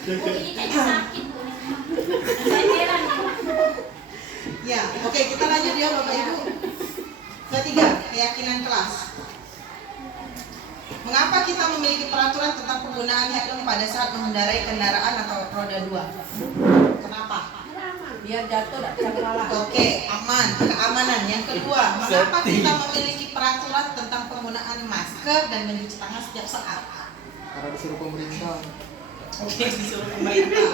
Ini jadi sakit Bu. Saya heran. Ya, oke kita lanjut ya Bapak Ibu. Ketiga, keyakinan kelas. Mengapa kita memiliki peraturan tentang penggunaan helm pada saat mengendarai kendaraan atau roda 2? Kenapa? Biar jatuh tidak bisa kalah. Oke, aman, keamanan. Yang kedua, mengapa kita memiliki peraturan tentang penggunaan masker dan mencuci tangan setiap saat? Karena disuruh pemerintah. Oke, disuruh pemerintah.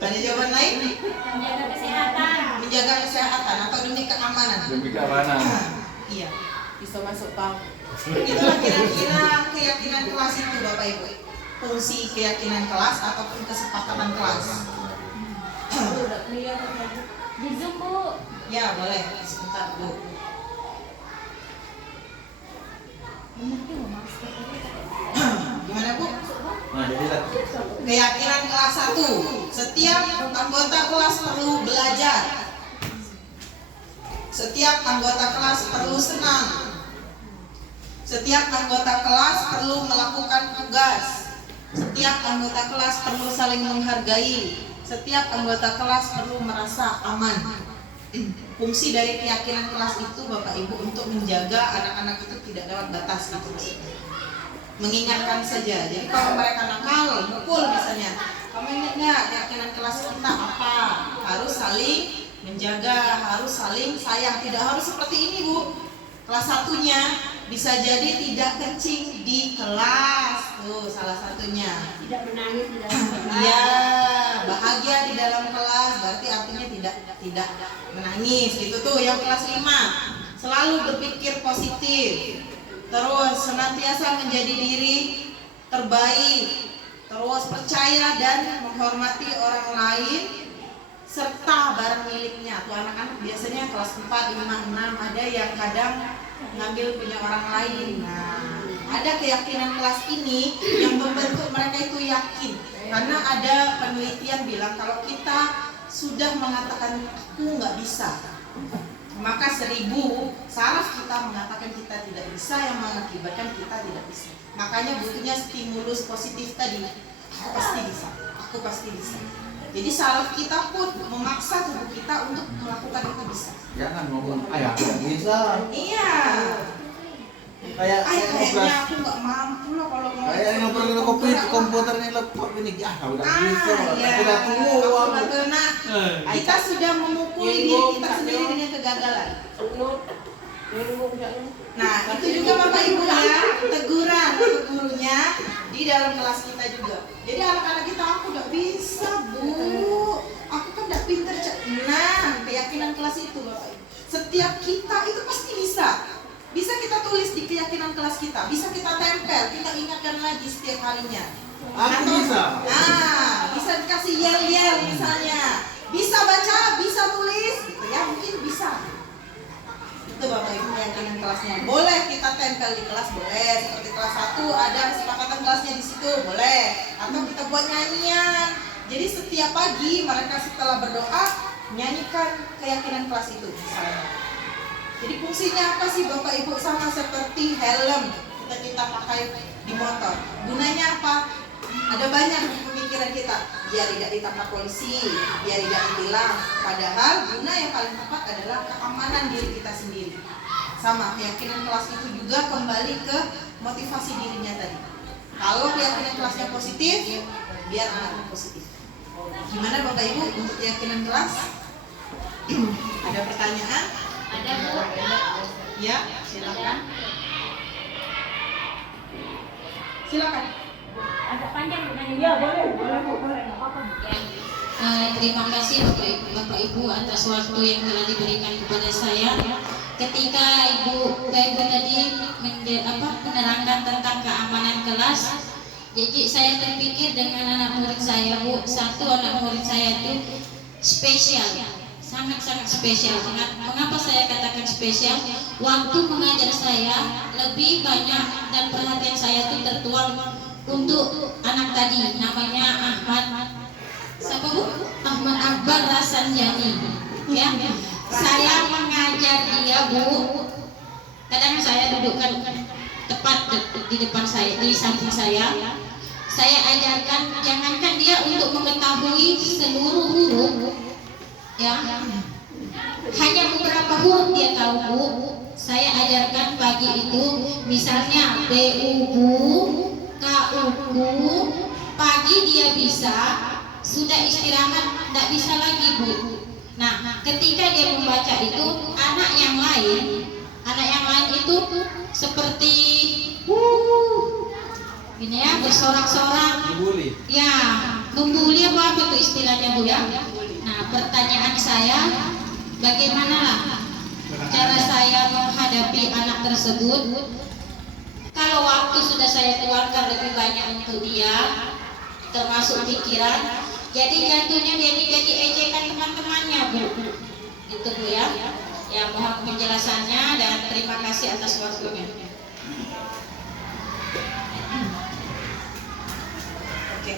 Ada jawaban lain? Menjaga kesehatan. Menjaga kesehatan atau demi keamanan? Demi keamanan. Iya. Bisa masuk bank. Itulah kira-kira keyakinan kelas itu Bapak Ibu. Fungsi keyakinan kelas ataupun kesepakatan kelas. Udah clear kan? Di Zoom Bu. Ya boleh, sebentar Bu. Gimana Bu? Nah, jadi Keyakinan kelas 1. Setiap anggota kelas perlu belajar. Setiap anggota kelas perlu senang. Setiap anggota kelas perlu melakukan tugas. Setiap anggota kelas perlu saling menghargai. Setiap anggota kelas perlu merasa aman. Fungsi dari keyakinan kelas itu Bapak Ibu untuk menjaga anak-anak itu tidak lewat batas gitu maksudnya. Mengingatkan saja. Jadi kalau mereka nakal, mukul misalnya, kamu ingat nggak keyakinan kelas kita apa? Harus saling menjaga, harus saling sayang. Tidak harus seperti ini Bu. Kelas satunya bisa jadi tidak kencing di kelas. Tuh salah satunya. Tidak menangis, tidak Iya, bahagia di dalam kelas berarti artinya tidak menangis gitu tuh. Yang kelas 5 selalu berpikir positif. Terus senantiasa menjadi diri terbaik. Terus percaya dan menghormati orang lain serta barang miliknya. Tuh anak-anak biasanya kelas 4, 5, 6 ada yang kadang ngambil punya orang lain. Nah, ada keyakinan kelas ini yang membentuk mereka itu yakin. Karena ada penelitian bilang kalau kita sudah mengatakan aku nggak bisa, maka 1000 saraf kita mengatakan kita tidak bisa yang mengakibatkan kita tidak bisa. Makanya butuhnya stimulus positif tadi. Aku pasti bisa, aku pasti bisa. Jadi saraf kita pun memaksa tubuh kita untuk melakukan itu bisa. Jangan ngomong, ayah nggak bisa. Iya. Kayak Kayaknya aku nggak mampu loh kalau mau. kayak ngobrol kopi komputer nih laptop ini, udah bisa. Iya. Udah tua. Aku nggak kena. Kita sudah memukuli diri kita sendiri dengan kegagalan. Nah, itu juga Bapak Ibu ya, teguran untuk gurunya di dalam kelas kita juga. Jadi anak-anak kita, aku udah bisa Bu, aku kan udah pinter. Nah, keyakinan kelas itu Bapak Ibu. Setiap kita itu pasti bisa. Bisa kita tulis di keyakinan kelas kita, bisa kita tempel, kita ingatkan lagi setiap harinya. Aku bisa. Nah, bisa dikasih yel-yel misalnya. Bisa baca, bisa tulis, gitu ya, mungkin bisa. Itu Bapak Ibu keyakinan kelasnya. Boleh kita tempel di kelas, boleh. Seperti kelas 1 ada kesepakatan kelasnya di situ, boleh. Atau kita buat nyanyian Jadi setiap pagi mereka setelah berdoa nyanyikan keyakinan kelas itu misalnya. Jadi fungsinya apa sih Bapak Ibu? Sama seperti helm kita pakai di motor. Gunanya apa? Ada banyak di pemikiran kita, biar tidak ditangkap polisi, biar tidak ditilang. Padahal guna yang paling tepat adalah keamanan diri kita sendiri. Sama, keyakinan kelas itu juga kembali ke motivasi dirinya tadi. Kalau keyakinan kelasnya positif, biar anaknya positif. Gimana Bapak Ibu untuk keyakinan kelas? Ada pertanyaan? Ada Bu? Ya, silakan. Silakan. Agak panjang Bu nanya. Iya, boleh, nggak apa-apa. Terima kasih Bapak Ibu atas waktu yang telah diberikan kepada saya. Ketika Ibu tadi menerangkan tentang keamanan kelas, jadi saya terpikir dengan anak murid saya Bu, satu anak murid saya itu spesial, sangat-sangat spesial. Mengapa saya katakan spesial? Waktu mengajar saya lebih banyak dan perhatian saya itu tertuang untuk anak tadi, namanya siapa Bu? Ahmad Akbar Rasanjani. Ya, saya mengajar dia Bu. Kadang saya dudukkan tepat di depan saya, di samping saya. Saya ajarkan, jangankan dia untuk mengetahui seluruh huruf, ya, hanya beberapa huruf dia tahu Bu. Saya ajarkan pagi itu, misalnya BU, KU, pagi dia bisa. Sudah istirahat, tidak bisa lagi Bu. Nah, ketika dia membaca itu, anak yang lain itu seperti ini ya, bersorak-sorak. Dibully. Ya, membuli apa itu istilahnya Bu ya. Nah, pertanyaan saya, bagaimana lah cara saya menghadapi anak tersebut? Kalau waktu sudah saya keluarkan lebih banyak untuk dia, termasuk pikiran. Jadi jatuhnya dia ini jadi ejekan teman-temannya Bu. Gitu Bu ya. Ya, mohon penjelasannya dan terima kasih atas waktunya. Oke,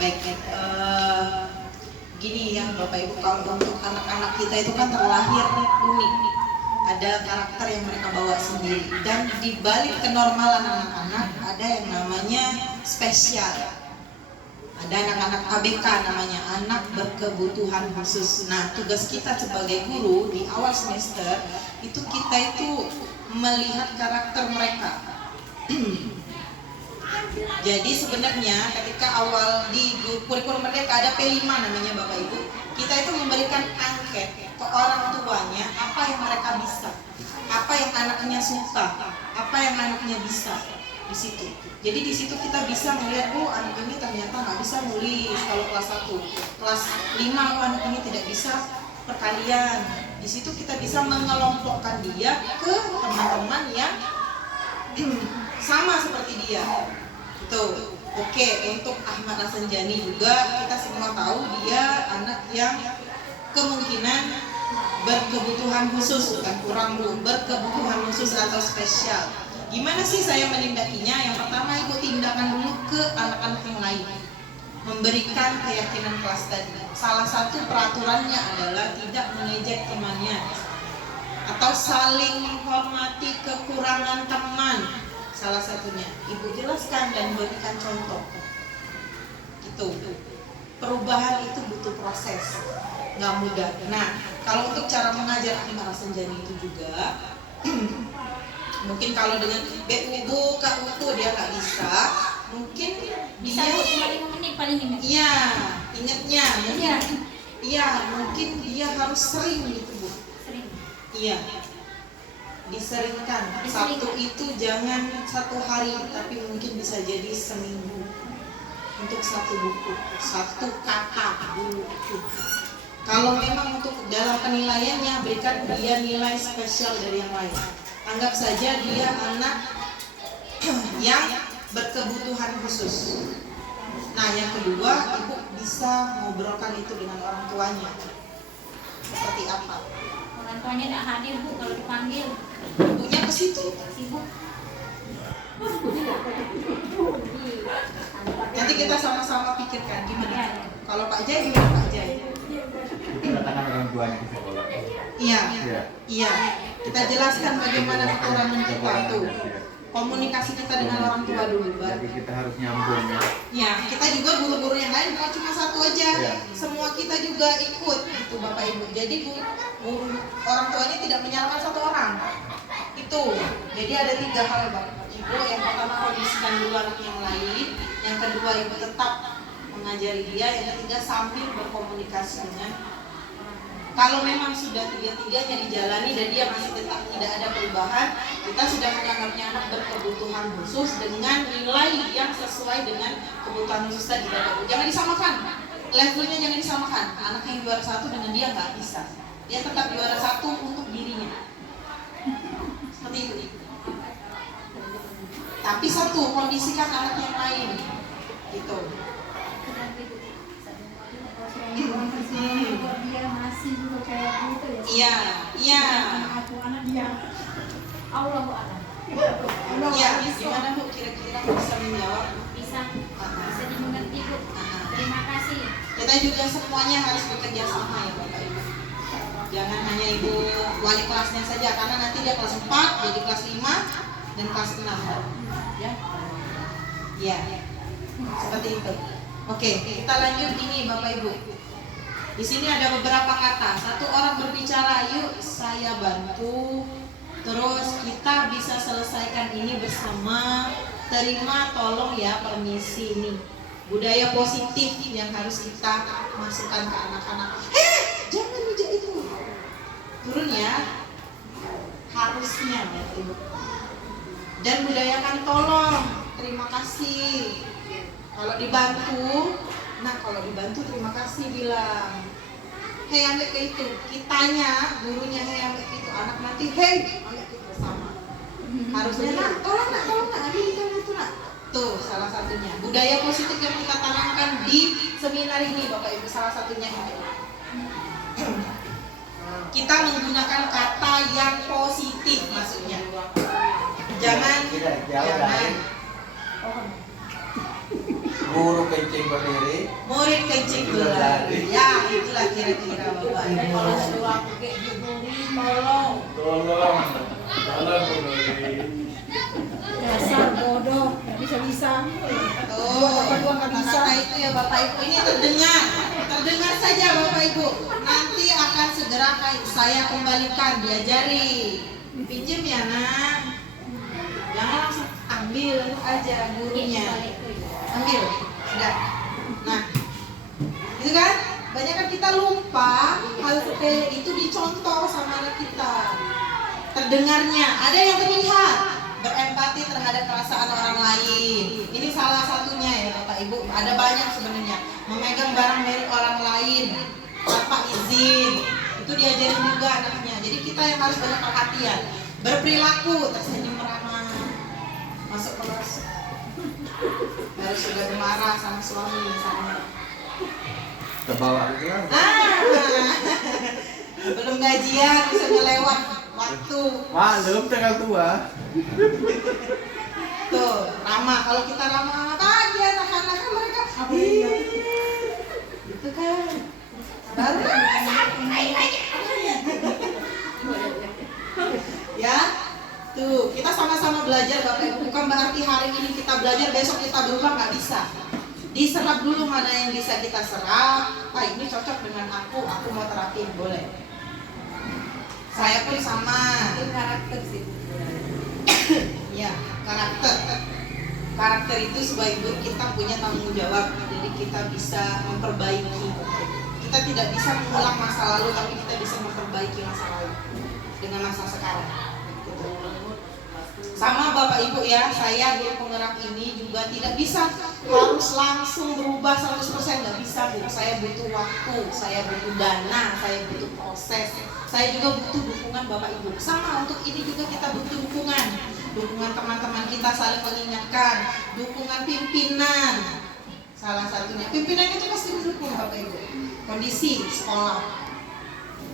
baik. Gini ya Bapak Ibu, kalau untuk anak-anak kita itu kan terlahir unik. Ada karakter yang mereka bawa sendiri. Dan di balik kenormalan anak-anak ada yang namanya spesial. Ada anak-anak ABK namanya, anak berkebutuhan khusus. Nah, tugas kita sebagai guru di awal semester itu kita itu melihat karakter mereka. Jadi sebenarnya ketika awal di kurikulum merdeka ada P5 namanya Bapak Ibu, kita itu memberikan angket ke orang tuanya apa yang mereka bisa, apa yang anaknya suka, apa yang anaknya bisa di situ. Jadi di situ kita bisa melihat, oh anak ini ternyata nggak bisa nulis kalau kelas 1, kelas 5 oh anak ini tidak bisa perkalian. Di situ kita bisa mengelompokkan dia ke teman-teman yang sama seperti dia. Itu. Oke, untuk Ahmad Rasanjani juga kita semua tahu dia anak yang kemungkinan berkebutuhan khusus, bukan kurang Bu, berkebutuhan khusus atau spesial. Gimana sih saya menindakinya? Yang pertama Ibu tindakan dulu ke anak-anak yang lain, memberikan keyakinan kelas tadi. Salah satu peraturannya adalah tidak mengejek temannya atau saling menghormati kekurangan teman. Salah satunya Ibu jelaskan dan berikan contoh. Gitu. Perubahan itu butuh proses, nggak mudah. Nah, kalau untuk cara mengajar Ahmad Rasanjani itu juga mungkin kalau dengan BU, KU dia nggak bisa, mungkin Bisa dia Bu, cuma 5 menit paling ingat. iya ingatnya mungkin iya mungkin dia harus sering gitu Bu. Sering. Iya, diseringkan. Satu itu jangan 1 hari, tapi mungkin bisa jadi seminggu untuk 1 buku, 1 kata buku. Kalau memang untuk dalam penilaiannya berikan dia nilai spesial dari yang lain. Anggap saja dia anak yang berkebutuhan khusus. Nah, yang kedua, Ibu bisa ngobrolkan itu dengan orang tuanya. Seperti apa? Orang tuanya tidak hadir Bu kalau dipanggil. Ibunya ke situ. Sibuk. Nanti kita sama-sama pikirkan gimana. Kalau Pak Jai gimana Pak Jai? Kedatangan orang tuanya ke sekolah. Iya, Iya. iya. Kita jelaskan bagaimana kekurangan kita tuh. Komunikasi kita dengan orang tua dulu, Mbak. Jadi kita harus nyambung ya. Ya, kita juga guru-guru yang lain bukan cuma satu aja. Iya. Semua kita juga ikut itu Bapak Ibu. Jadi guru orang tuanya tidak menyalahkan satu orang. Itu. Jadi ada 3 hal Bapak Ibu. Yang pertama kondisikan dulu anak yang lain. Yang kedua Ibu tetap mengajari dia. Yang ketiga sambil berkomunikasi dengan. Kalau memang sudah 3-tiganya dijalani dan dia masih tetap tidak ada perubahan, kita sudah menganggapnya anak berkebutuhan khusus dengan nilai yang sesuai dengan kebutuhan khusus tadi. Jangan disamakan, levelnya jangan disamakan. Anak yang juara 1 dengan dia nggak bisa. Dia tetap juara 1 untuk dirinya. Seperti itu. Tapi satu, kondisikan anak yang lain. Gitu. Dia masih juga kayak gitu ya. Iya, iya. Anak dia Allah Bu anak. Iya, gimana Bu kira-kira bisa menjawab? Bisa dimengerti Bu. Terima kasih. Kita juga semuanya harus bekerja sama ya Bapak Ibu. Jangan hanya Ibu wali kelasnya saja, karena nanti dia kelas 4, jadi kelas 5 dan kelas 6. Ya. Iya. Seperti itu. Oke, kita lanjut ini Bapak Ibu. Di sini ada beberapa kata. Satu orang berbicara, yuk saya bantu. Terus kita bisa selesaikan ini bersama. Terima, tolong ya, permisi nih. Budaya positif yang harus kita masukkan ke anak-anak. Jangan bijak itu. Turun ya. Harusnya Bapak Ibu. Dan budayakan tolong. Terima kasih. Kalau dibantu, kalau dibantu terima kasih bilang. Hei ambek ke itu, kitanya, gurunya hei ambek ke itu, anak nanti hei ambek ke itu bersama. Harusnya tolong nak, ada itu nak. Tuh salah satunya. Budaya positif yang kita tanamkan di seminar ini Bapak Ibu, salah satunya ini. Kita menggunakan kata yang positif maksudnya. Jangan. Guru kencing berdiri, murid kencing berlari. Ya, itulah kira-kira Bapak. Kalau suruh aku kayak diburi, tolong. Dasar bodoh, nggak bisa. Kata itu ya Bapak Ibu, ini terdengar saja Bapak Ibu. Nanti akan segera saya kembalikan, diajari. Pinjam ya nak. Jangan langsung ambil aja gurunya. Ambil, sudah. Nah, itu kan banyak kan kita lupa hal sepele itu dicontoh sama anak kita. Terdengarnya, ada yang terlihat berempati terhadap perasaan orang lain. Ini salah satunya ya Bapak Ibu. Ada banyak sebenarnya. Memegang barang milik orang lain tanpa izin. Itu diajarin juga anaknya. Jadi kita yang harus banyak perhatian. Berperilaku tersenyum ramah. Masuk kelas. Harus sudah marah sama suami misalnya. terbawa itu lah. Belum gajian bisa lewat waktu. Maklum tanggal tua. Tuh, ramah. Kalau kita ramah pagi anak-anak kan mereka itu kan baru ya. Tuh, kita sama-sama belajar Bapak Ibu. Bukan berarti hari ini kita belajar, besok kita berubah, nggak bisa. Diserap dulu mana yang bisa kita serap. Pak, ini cocok dengan aku mau terapin, boleh. Saya pun sama. Itu karakter sih. Ya, karakter. Karakter itu sebagai kita punya tanggung jawab. Jadi kita bisa memperbaiki. Kita tidak bisa mengulang masa lalu, tapi kita bisa memperbaiki masa lalu dengan masa sekarang. Sama Bapak Ibu ya, saya guru penggerak ini juga tidak bisa harus langsung berubah 100%, nggak bisa Bu. Saya butuh waktu, saya butuh dana, saya butuh proses. Saya juga butuh dukungan Bapak Ibu. Sama untuk ini juga kita butuh dukungan. Dukungan teman-teman kita saling mengingatkan, dukungan pimpinan. Salah satunya, pimpinan itu pasti mendukung Bapak Ibu. Kondisi sekolah.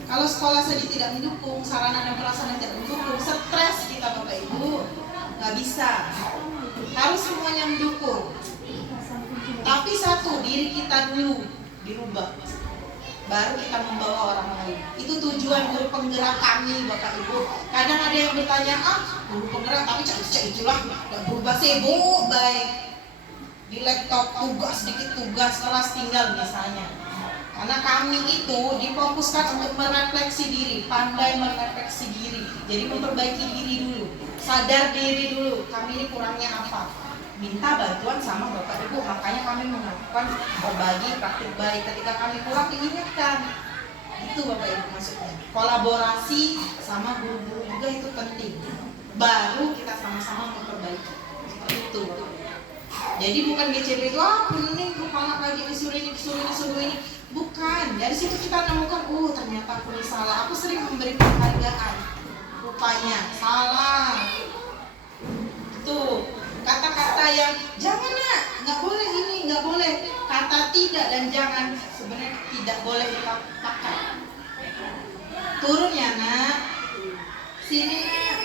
Kalau sekolah saja tidak mendukung, sarana dan prasarana tidak mendukung, stres kita Bapak Ibu, nggak bisa. Harus semuanya mendukung. Tapi satu, diri kita dulu. dirubah. Baru kita membawa orang lain. Itu tujuan guru penggerak kami, Bapak Ibu. Kadang ada yang bertanya, guru penggerak tapi cak itulah gak berubah sibuk baik. Di laptop tugas, sedikit tugas, kelas tinggal misalnya. Karena kami itu difokuskan untuk merefleksi diri, pandai merefleksi diri. Jadi memperbaiki diri dulu, sadar diri dulu, kami ini kurangnya apa. Minta bantuan sama Bapak Ibu, makanya kami melakukan berbagi praktik baik. Ketika kami kurang diingatkan, itu Bapak Ibu maksudnya. Kolaborasi sama guru-guru juga itu penting. Baru kita sama-sama memperbaiki. Seperti itu Bapak Ibu. Jadi bukan GCP itu pening kepala lagi disuruh ini. Bukan. Dari situ kita nemukan, ternyata aku ini salah. Aku sering memberi penghargaan. Rupanya salah. Tuh. Kata-kata yang jangan nak, nggak boleh ini, nggak boleh. Kata tidak dan jangan sebenarnya tidak boleh kita pakai. Turun ya nak, sini nak,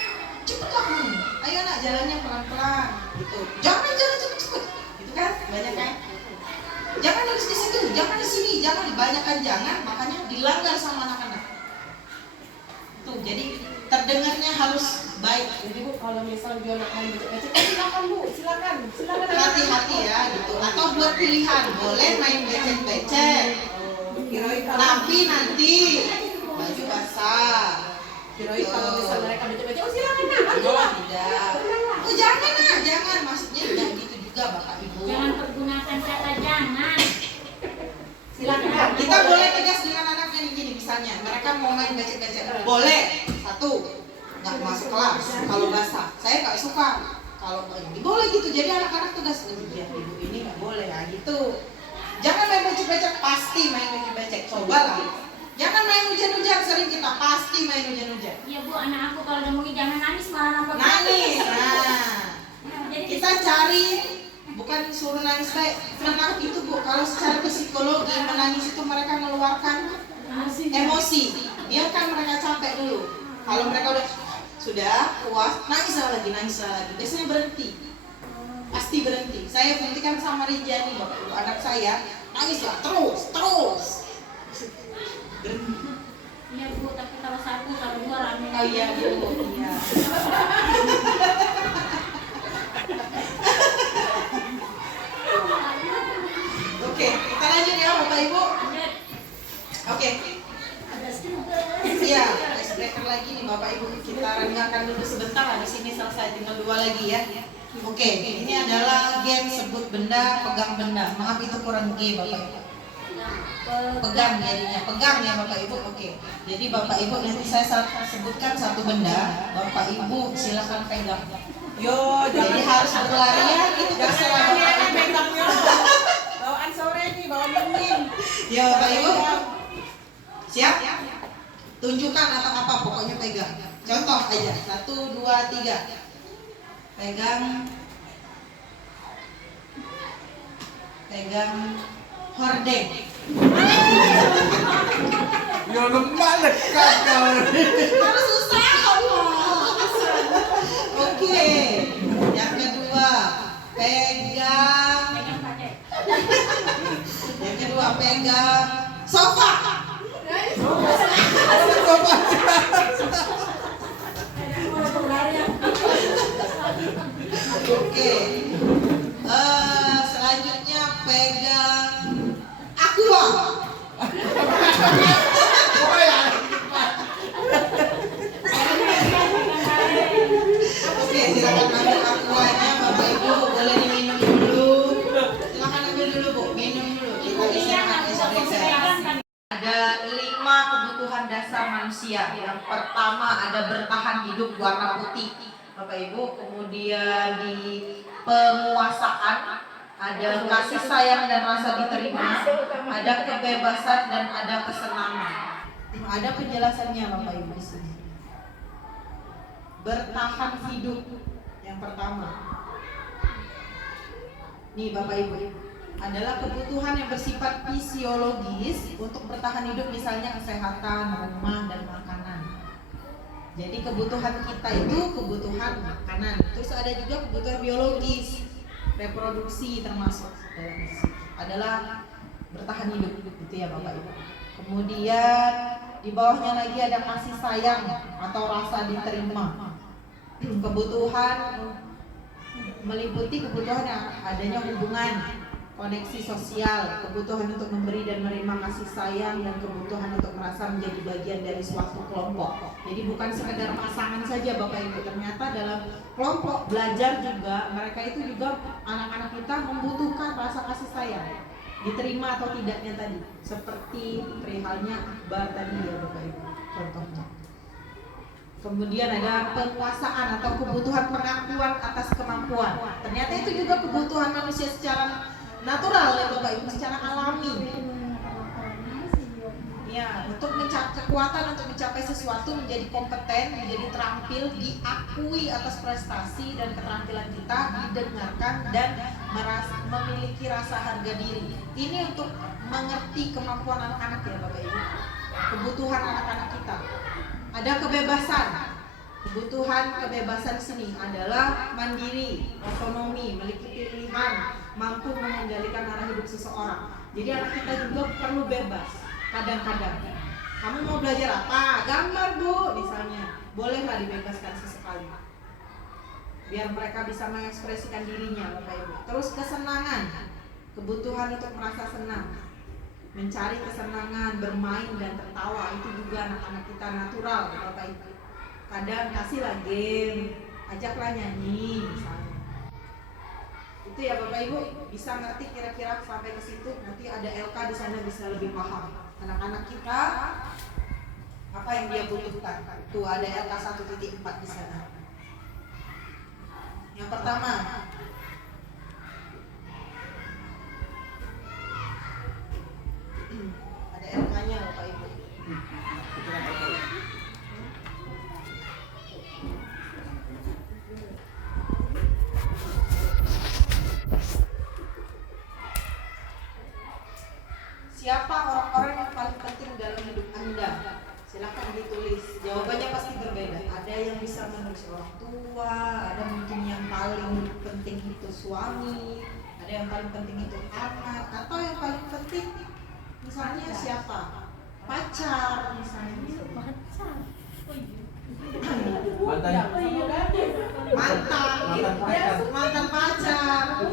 cepetlah kamu. Ayo nak jalannya pelan-pelan. Gitu. Jangan jalan cepet-cepet. Itu kan banyak kan. Jangan di situ, jangan di sini, jangan dibanyakan jangan. Makanya dilanggar sama anak-anak. Tuh jadi terdengarnya harus baik. Jadi Bu, kalau misal dia nak main becek-becek, silakan Bu, silakan. Hati-hati ya gitu. Atau buat pilihan, boleh main becek-becek. Tapi nanti baju basah. Kirain kalau misal mereka becek-becek, silakan nak. Tidak. Jangan nak, jangan. Maksudnya jangan gitu juga Bapak Ibu. Jangan pergunakan kata jangan. Silakan. Kita boleh tegas dengan anak yang gini misalnya. Mereka mau main becek-becek. Boleh. Satu. Nggak masuk kelas kalau basah. Saya nggak suka kalau ini. Boleh gitu. Jadi anak-anak tegas. Ya ibu ini nggak boleh ya gitu. Jangan main becek-becek. Pasti main becek-becek. Cobalah. Jangan main hujan-hujan. Sering kita pasti main hujan-hujan. Iya Bu, anak aku kalau udah mungkin jangan nangis malah nambah Nangis. Jadi Kita cari. Bukan suruh nangis baik. Menang itu Bu. Kalau secara psikologi menangis itu mereka mengeluarkan emosi. Biarkan mereka capek dulu. Kalau mereka sudah puas, nangis lagi. Biasanya berhenti. Pasti berhenti. Saya buktikan sama Rijani, Bapak Ibu. Anak saya nangislah terus. Berhenti. iya Bu, tapi kalau satu, kalau dua rame. Oh iya Bu, iya. Oke, kita lanjut ya Bapak Ibu. Oke. Iya, icebreaker lagi nih Bapak Ibu. Kita renggangkan dulu sebentar, habis ini selesai, tinggal 2 lagi ya. Oke, ini adalah game sebut benda, pegang benda. Maaf itu kurang G Bapak Ibu. Pegang jadinya, pegang ya Bapak Ibu. Oke. Jadi Bapak Ibu nanti saya sebutkan satu benda, Bapak Ibu silakan pegang. Yo, jadi harus berlarian itu terserah Bapak Ibu. Pegangnya. Bawaan sore nih, bawaan dingin. Ya Bapak Ibu. Siap? Tunjukkan atau apa, pokoknya pegang. Contoh aja, 1, 2, 3. Pegang hordeng. Ya lemah dekat kau. Harus usaha Allah. Oke. Yang kedua, pegang. Yang kedua, pegang sofa. Oke. Selanjutnya pegang aqua. Oke, silakan ambil aquanya Bapak Ibu, boleh diminum dulu. Silakan ambil dulu Bu, minum dulu. Kita istirahat. Ada 5 kebutuhan dasar manusia. Yang pertama ada bertahan hidup, warna putih Bapak Ibu. Kemudian di penguasaan ada kasih sayang dan rasa diterima, ada kebebasan dan ada kesenangan. Ada penjelasannya Bapak Ibu di sini. Bertahan hidup yang pertama. Nih Bapak Ibu, adalah kebutuhan yang bersifat fisiologis untuk bertahan hidup, misalnya kesehatan, rumah, dan makanan. Jadi kebutuhan kita itu kebutuhan makanan. Terus ada juga kebutuhan biologis, reproduksi termasuk dalam adalah bertahan hidup, gitu ya Bapak Ibu. Kemudian di bawahnya lagi ada kasih sayang atau rasa diterima. Kebutuhan meliputi kebutuhan yang adanya hubungan, koneksi sosial, kebutuhan untuk memberi dan menerima kasih sayang, dan kebutuhan untuk merasa menjadi bagian dari suatu kelompok. Jadi bukan sekedar pasangan saja Bapak Ibu, ternyata dalam kelompok belajar juga mereka itu juga anak-anak kita membutuhkan rasa kasih sayang, diterima atau tidaknya tadi, seperti perihalnya Akbar tadi ya Bapak Ibu contohnya. Kemudian ada penguasaan atau kebutuhan pengakuan atas kemampuan. Ternyata itu juga kebutuhan manusia secara natural ya Bapak Ibu, secara alami. Ya, untuk kekuatan untuk mencapai sesuatu, menjadi kompeten, menjadi terampil, diakui atas prestasi dan keterampilan kita, didengarkan dan memiliki rasa harga diri. Ini untuk mengerti kemampuan anak-anak ya Bapak Ibu. Kebutuhan anak-anak kita. Ada kebebasan. Kebutuhan kebebasan sini adalah mandiri, otonomi, memiliki pilihan, mampu mengendalikan arah hidup seseorang. Jadi anak kita juga perlu bebas. Kadang-kadang, kamu mau belajar apa? Gambar Bu, misalnya. Bolehlah dibebaskan sesekali. Biar mereka bisa mengekspresikan dirinya, Bapak Ibu. Terus kesenangan, kebutuhan untuk merasa senang, mencari kesenangan, bermain dan tertawa, itu juga anak-anak kita natural, Bapak Ibu. Kadang kasihlah game, ajaklah nyanyi, misalnya. Itu ya Bapak Ibu, bisa ngerti kira-kira sampai ke situ. Nanti ada LK di sana bisa lebih paham. Anak-anak kita apa yang dia butuhkan. Tuh ada LK 1.4 di sana. Yang pertama, ada LK-nya Bapak Ibu. Siapa orang-orang yang paling penting dalam hidup Anda? Silahkan ditulis. Jawabannya pasti berbeda. Ada yang bisa menulis orang tua, ada mungkin yang paling penting itu suami, ada yang paling penting itu anak, atau yang paling penting misalnya siapa? Pacar misalnya. Mantan pacar.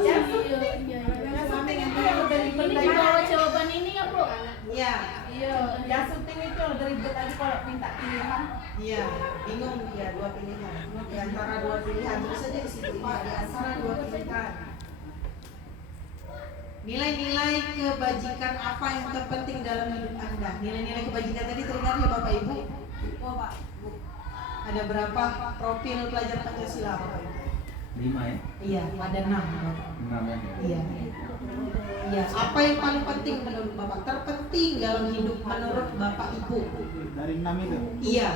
Ini dibawa jawaban ini ya Bu? Iya. Iya, yang syuting itu udah ribet lagi kalau minta pilihan. Iya, bingung ya, dua pilihan. Di antara dua pilihan terus saja di situ Pak, di antara dua pilihan. Nilai-nilai kebajikan apa yang terpenting dalam hidup Anda? Nilai-nilai kebajikan tadi terdengar ya Bapak Ibu? Oh Pak, Bu. Ada berapa profil pelajar Pancasila Bapak Ibu? 5 ya? Iya, ada 6 Bapak. 6 ya? Iya. Iya, apa yang paling penting menurut Bapak? Terpenting dalam hidup menurut Bapak Ibu? Dari 6 itu? Iya.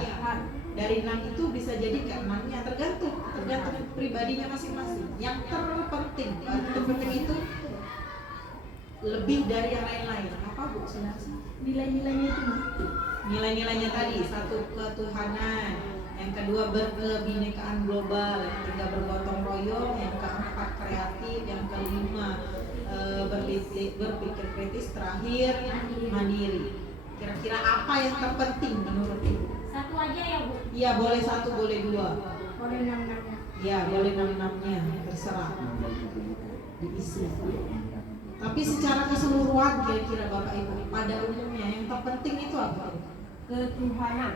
Dari 6 itu bisa jadi ke 6-nya, tergantung pribadinya masing-masing. Yang terpenting itu lebih dari yang lain-lain. Apa Bu? Nilai-nilainya itu Bu. Nilai-nilainya tadi, satu ketuhanan, yang kedua berkebinekaan global, yang ketiga bergotong royong, yang keempat kreatif, yang kelima berpikir kritis, terakhir mandiri. Kira-kira apa yang terpenting menurut Ibu? Satu aja ya Bu? Iya, boleh satu, boleh dua. Boleh 6-6-nya. Iya, boleh 6-6-nya, terserah diisi. Tapi secara keseluruhan kira-kira Bapak Ibu pada umumnya yang terpenting itu apa? Ketuhanan.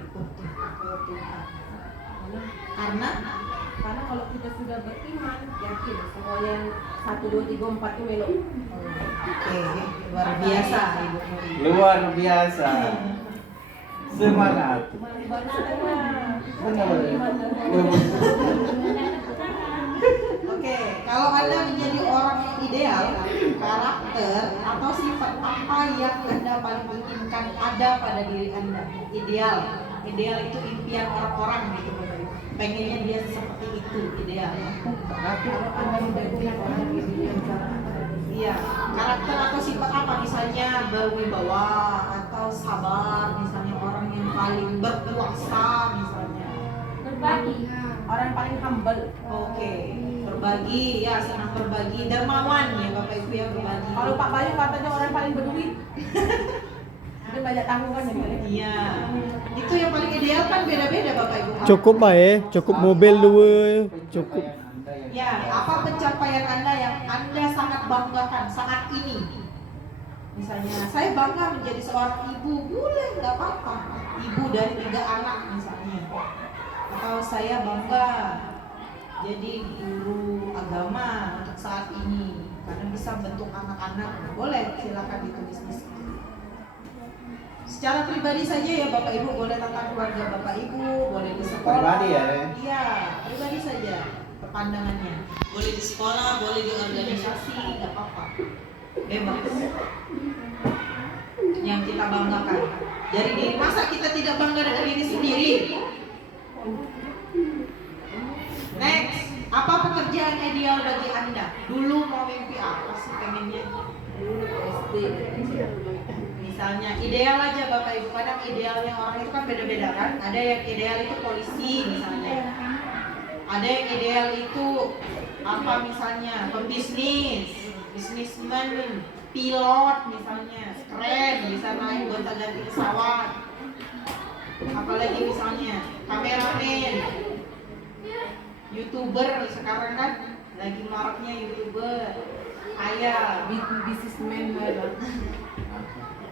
Karena kalau kita sudah beriman, yakin semua yang 1, 2, 3, 4 itu melok. Oke, luar biasa Ibu Nuri. Luar biasa. Semangat. Oke, kalau Anda menjadi orang yang ideal, karakter atau sifat apa yang Anda paling inginkan ada pada diri Anda? Ideal. Ideal itu impian orang-orang gitu. Pengennya dia seperti itu, ideal. Kalau Anda menjadi orang yang Iya, karakter atau sifat apa? Misalnya berwibawa atau sabar, misalnya orang yang paling berkuasa misalnya. Berbagi. orang paling humble. Oke, berbagi, ya senang berbagi, dermawan ya Bapak Ibu ya berbagi. Kalau Pak Bayu katanya orang paling berduit. Dia banyak tanggungan ya Pak. Iya, itu yang paling ideal kan beda-beda Bapak Ibu. Cukup lah ya, cukup mobil 2, cukup. Ya, apa pencapaian Anda yang Anda sangat banggakan saat ini? Misalnya, saya bangga menjadi seorang ibu, boleh nggak apa-apa. Ibu dari 3 anak misalnya. Atau saya bangga jadi guru agama untuk saat ini karena bisa bentuk anak-anak. Boleh, silakan ditulis di sini. Secara pribadi saja ya Bapak Ibu, boleh tentang keluarga Bapak Ibu, boleh di sekolah. Pribadi ya? Iya, pribadi saja pandangannya. Boleh di sekolah, boleh di organisasi, nggak apa-apa. Bebas. Yang kita banggakan dari diri, masa kita tidak bangga dengan diri sendiri? Next, apa pekerjaan ideal bagi Anda? Dulu mau mimpi apa sih pengennya? SD. Misalnya ideal aja Bapak Ibu, kadang idealnya orang itu kan beda-beda kan. Ada yang ideal itu polisi misalnya, ada yang ideal itu apa misalnya pembisnis, bisnismen, pilot misalnya, keren bisa naik gonta-ganti pesawat. Apalagi misalnya kameramen, YouTuber sekarang kan lagi maraknya YouTuber, ayah, Bisnismen lah.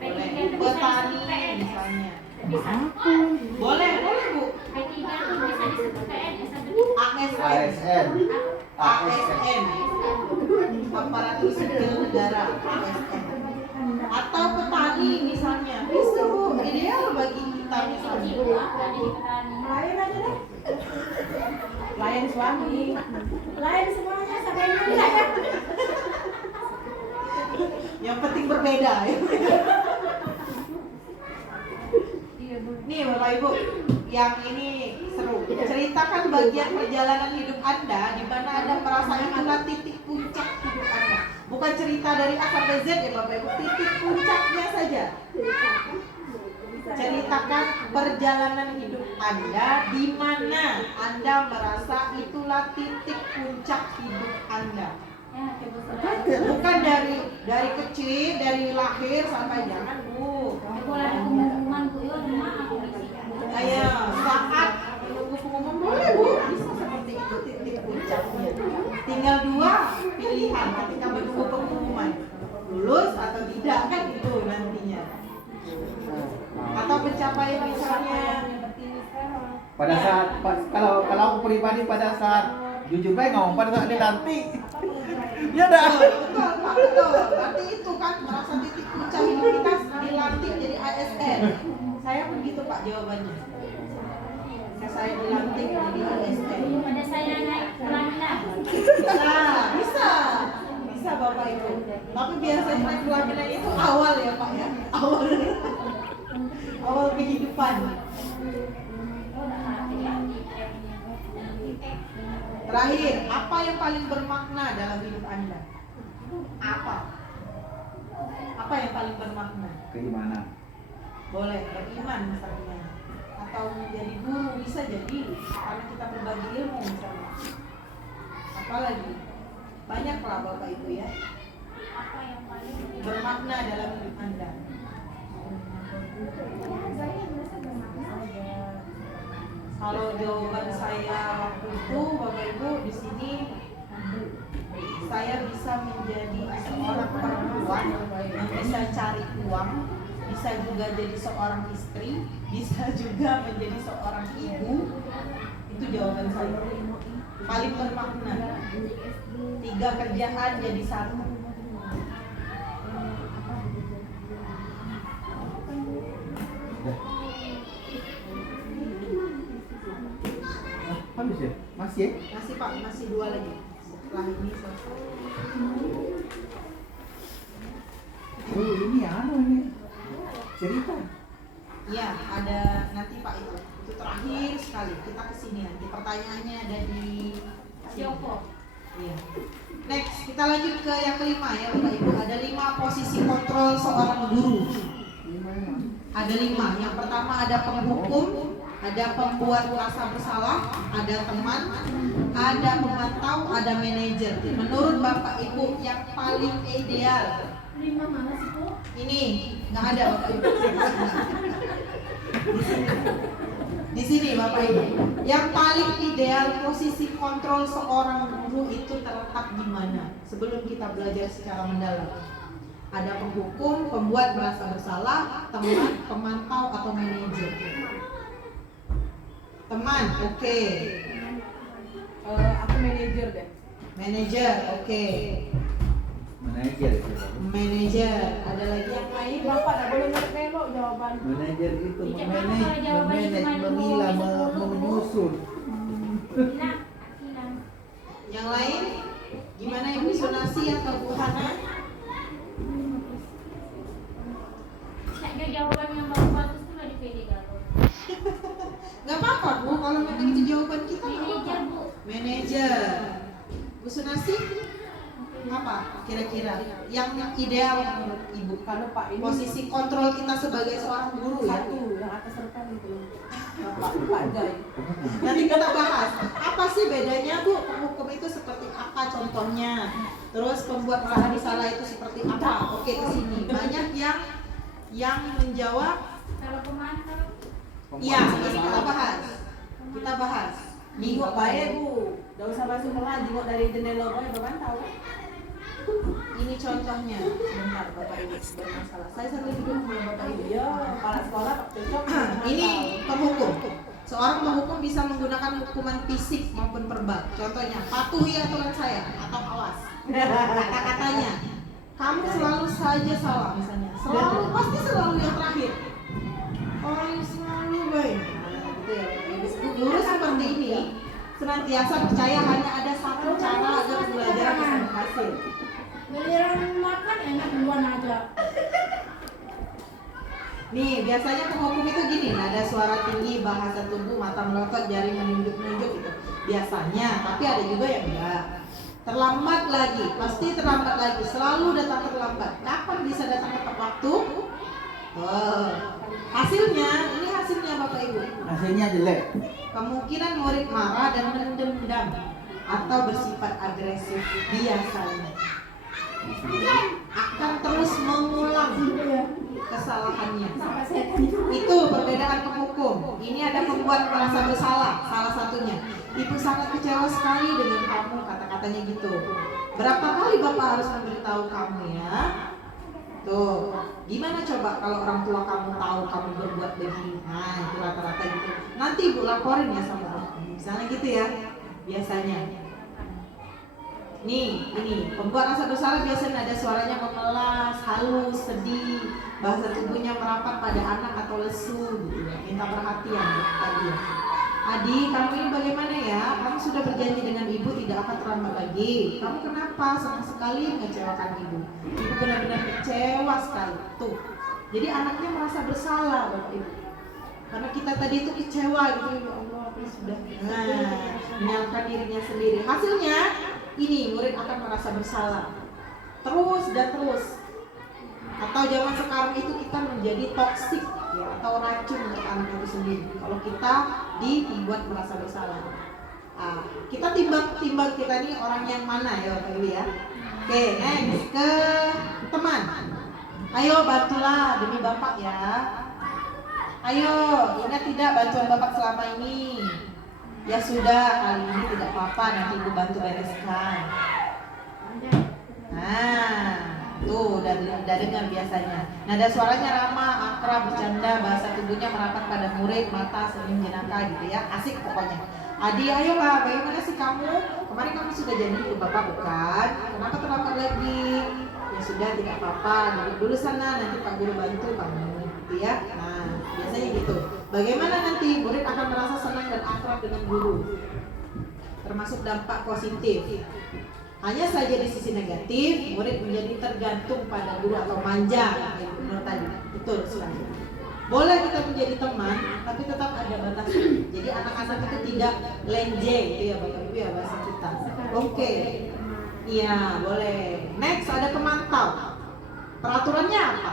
boleh petani misalnya. Boleh Bu. P3 itu bisa disebut PNS ASN. ASN. Aparatur sipil negara, ASN. Atau petani misalnya. Bisa Bu, ideal bagi kita misalnya. Lain aja deh. Lain suami. Lain semuanya sampai ini lah ya. Yang penting berbeda ya. Nih Bapak Ibu, yang ini seru. Ceritakan bagian perjalanan hidup Anda di mana Anda merasa itulah titik puncak hidup Anda. Bukan cerita dari A sampai Z ya Bapak Ibu, titik puncaknya saja. Ceritakan perjalanan hidup Anda di mana Anda merasa itulah titik puncak hidup Anda. Bukan dari kecil, dari lahir sampai jangan Bu. Ayo, saat menunggu pengumuman boleh Bu, bisa seperti itu titik puncaknya. Tinggal 2 pilihan ketika menunggu pengumuman, lulus atau tidak kan itu nantinya. Atau pencapaian misalnya Pada saat kalau aku pribadi pada saat jujur baik ngomong pada saat dilantik. Ya dah. Betul Pak, betul. Berarti itu kan merasa titik puncak hidup kita dilantik jadi ASN. Saya begitu Pak jawabannya. Saya dilantik jadi ASN. Pada saya naik pelaminan. Bisa Bapak Ibu. Tapi biasanya naik pelaminan itu awal ya Pak ya. Awal kehidupan. Terakhir, apa yang paling bermakna dalam hidup Anda? Apa? Apa yang paling bermakna? Keimanan. Boleh beriman misalnya, atau menjadi guru bisa jadi karena kita berbagi ilmu misalnya. Apalagi banyak lah Bapak Ibu ya. Apa yang paling Bermakna dalam hidup Anda. Kalau jawaban saya waktu itu Bapak Ibu di sini, saya bisa menjadi seorang perempuan yang bisa cari uang, bisa juga jadi seorang istri, bisa juga menjadi seorang ibu. Itu jawaban saya. Paling bermakna. 3 kerjaan jadi 1. Habis ya? Masih ya? Masih Pak, masih 2 lagi. Setelah ini selesai. Oh ini ini cerita. Iya, ada nanti Pak itu. Itu terakhir sekali. Kita kesini nanti. Pertanyaannya ada di Joko. Iya. Next, kita lanjut ke yang kelima ya Bapak Ibu. Ada 5 posisi kontrol seorang guru. Ada 5. Yang pertama ada penghukum, Ada pembuat merasa bersalah, ada teman, ada pemantau, ada manajer. Menurut Bapak Ibu yang paling ideal? 5 mana sih, Bu? Ini nggak ada Bapak Ibu. Di sini Bapak Ibu. Yang paling ideal posisi kontrol seorang guru itu terletak di mana? Sebelum kita belajar secara mendalam. Ada penghukum, pembuat merasa bersalah, teman, pemantau atau manajer. Teman, oke. Aku manajer deh. Manajer, oke. Manajer itu. Manajer, ada lagi yang lain? Bapak tak boleh ngelok jawaban. Manajer itu Ijek, memanage, kalau jawabannya cuma memilah, 10, menyusun. Hilang, hilang. Yang lain? Gimana Ibu Sunasi atau Bu Hana? Nak jawaban yang bagus-bagus tuh lah di PD Garo. Gak apa-apa Bu, kalau memang itu jawaban kita nggak Manajer, apa-apa. Bu. Manajer. Bu Sunasi? Apa kira-kira yang ideal menurut Ibu? Kalau Pak ini Posisi kontrol kita sebagai seorang guru ya. satu yang atas rekan itu. Pak Jai. Nanti kita bahas. Apa sih bedanya Bu? Penghukum itu seperti apa contohnya? Terus pembuat merasa bersalah itu seperti apa? Oke, ke sini. Banyak yang menjawab. Kalau pemantau, Iya, ini kita bahas. Kita bahas. Jingok baik Bu. Gak usah masuk malah jingok dari jendela baik berpantau. Ini contohnya. Sebentar Bapak Ibu bermasalah. Saya sambil duduk sama Bapak Ibu. Iya, kepala sekolah Pak cocok. Ini penghukum. Seorang penghukum bisa menggunakan hukuman fisik maupun verbal. Contohnya, patuhi aturan saya atau awas. Kata-katanya, kamu selalu saja salah misalnya. Selalu, pasti selalu yang terakhir. Orang yang selalu baik. Nah, gitu ya. Guru seperti ini senantiasa percaya hanya ada satu cara agar pembelajaran bisa berhasil. Giliran makan enak duluan aja. Nih, biasanya penghukum itu gini, ada suara tinggi, bahasa tubuh, mata melotot, jari menunjuk-nunjuk gitu. Biasanya, tapi ada juga yang enggak. Terlambat lagi, pasti terlambat lagi, selalu datang terlambat. Kapan bisa datang tepat waktu? Oh. Hasilnya, ini hasilnya Bapak Ibu. Hasilnya jelek. Kemungkinan murid marah dan mendendam atau bersifat agresif biasanya akan terus mengulang kesalahannya. Itu perbedaan penghukum. Ini ada pembuat merasa bersalah, salah satunya. Ibu sangat kecewa sekali dengan kamu, kata-katanya gitu. Berapa kali Bapak harus memberitahu kamu ya? Tuh, gimana coba kalau orang tua kamu tahu kamu berbuat begini? Nah, itu rata-rata gitu. Nanti Ibu laporin ya sama kamu. Misalnya gitu ya, biasanya. Nih, ini pembuat rasa bersalah biasanya ada suaranya memelas, halus, sedih, bahasa tubuhnya merapat pada anak atau lesu, gitu ya. Minta perhatian tadi ya. Adi, kamu ini bagaimana ya? Kamu sudah berjanji dengan ibu tidak akan terlambat lagi. Kamu kenapa sama sekali mengecewakan ibu? Ibu benar-benar kecewa sekali. Tuh, jadi anaknya merasa bersalah Bapak Ibu. Karena kita tadi itu kecewa gitu, ya Allah, ini sudah menyalahkan dirinya sendiri. Hasilnya ini murid akan merasa bersalah terus dan terus. Atau zaman sekarang itu kita menjadi toksik ya, atau racun untuk anak itu sendiri kalau kita dibuat merasa bersalah. Kita timbang kita ini orang yang mana ya Bapak Ibu ya. Oke, next ke teman. Ayo bantulah demi Bapak ya. Ayo, ingat tidak bantuan Bapak selama ini? Ya sudah, kali ini tidak apa-apa, nanti Ibu bantu bereskan. Nah, tuh udah dengar biasanya. Nada suaranya ramah, akrab, bercanda, bahasa tubuhnya merapat pada murid, mata senyum jenaka gitu ya. Asik pokoknya. Adi, ayo Pak, bagaimana sih kamu? Kemarin kamu sudah janji ke Bapak bukan? Kenapa terlambat lagi? Ya sudah, tidak apa-apa. Duduk dulu sana, nanti Pak Guru bantu kamu gitu ya. Nah, biasanya gitu. Bagaimana nanti murid akan merasa senang dan akrab dengan guru? Termasuk dampak positif. Hanya saja di sisi negatif, murid menjadi tergantung pada guru atau manja, kayak benar tadi. Betul sekali. Boleh kita menjadi teman, tapi tetap ada batasnya. Jadi anak-anak itu tidak lenje, gitu ya Bapak Ibu ya bahasa kita. Oke, iya boleh. Next ada pemantau. Peraturannya apa?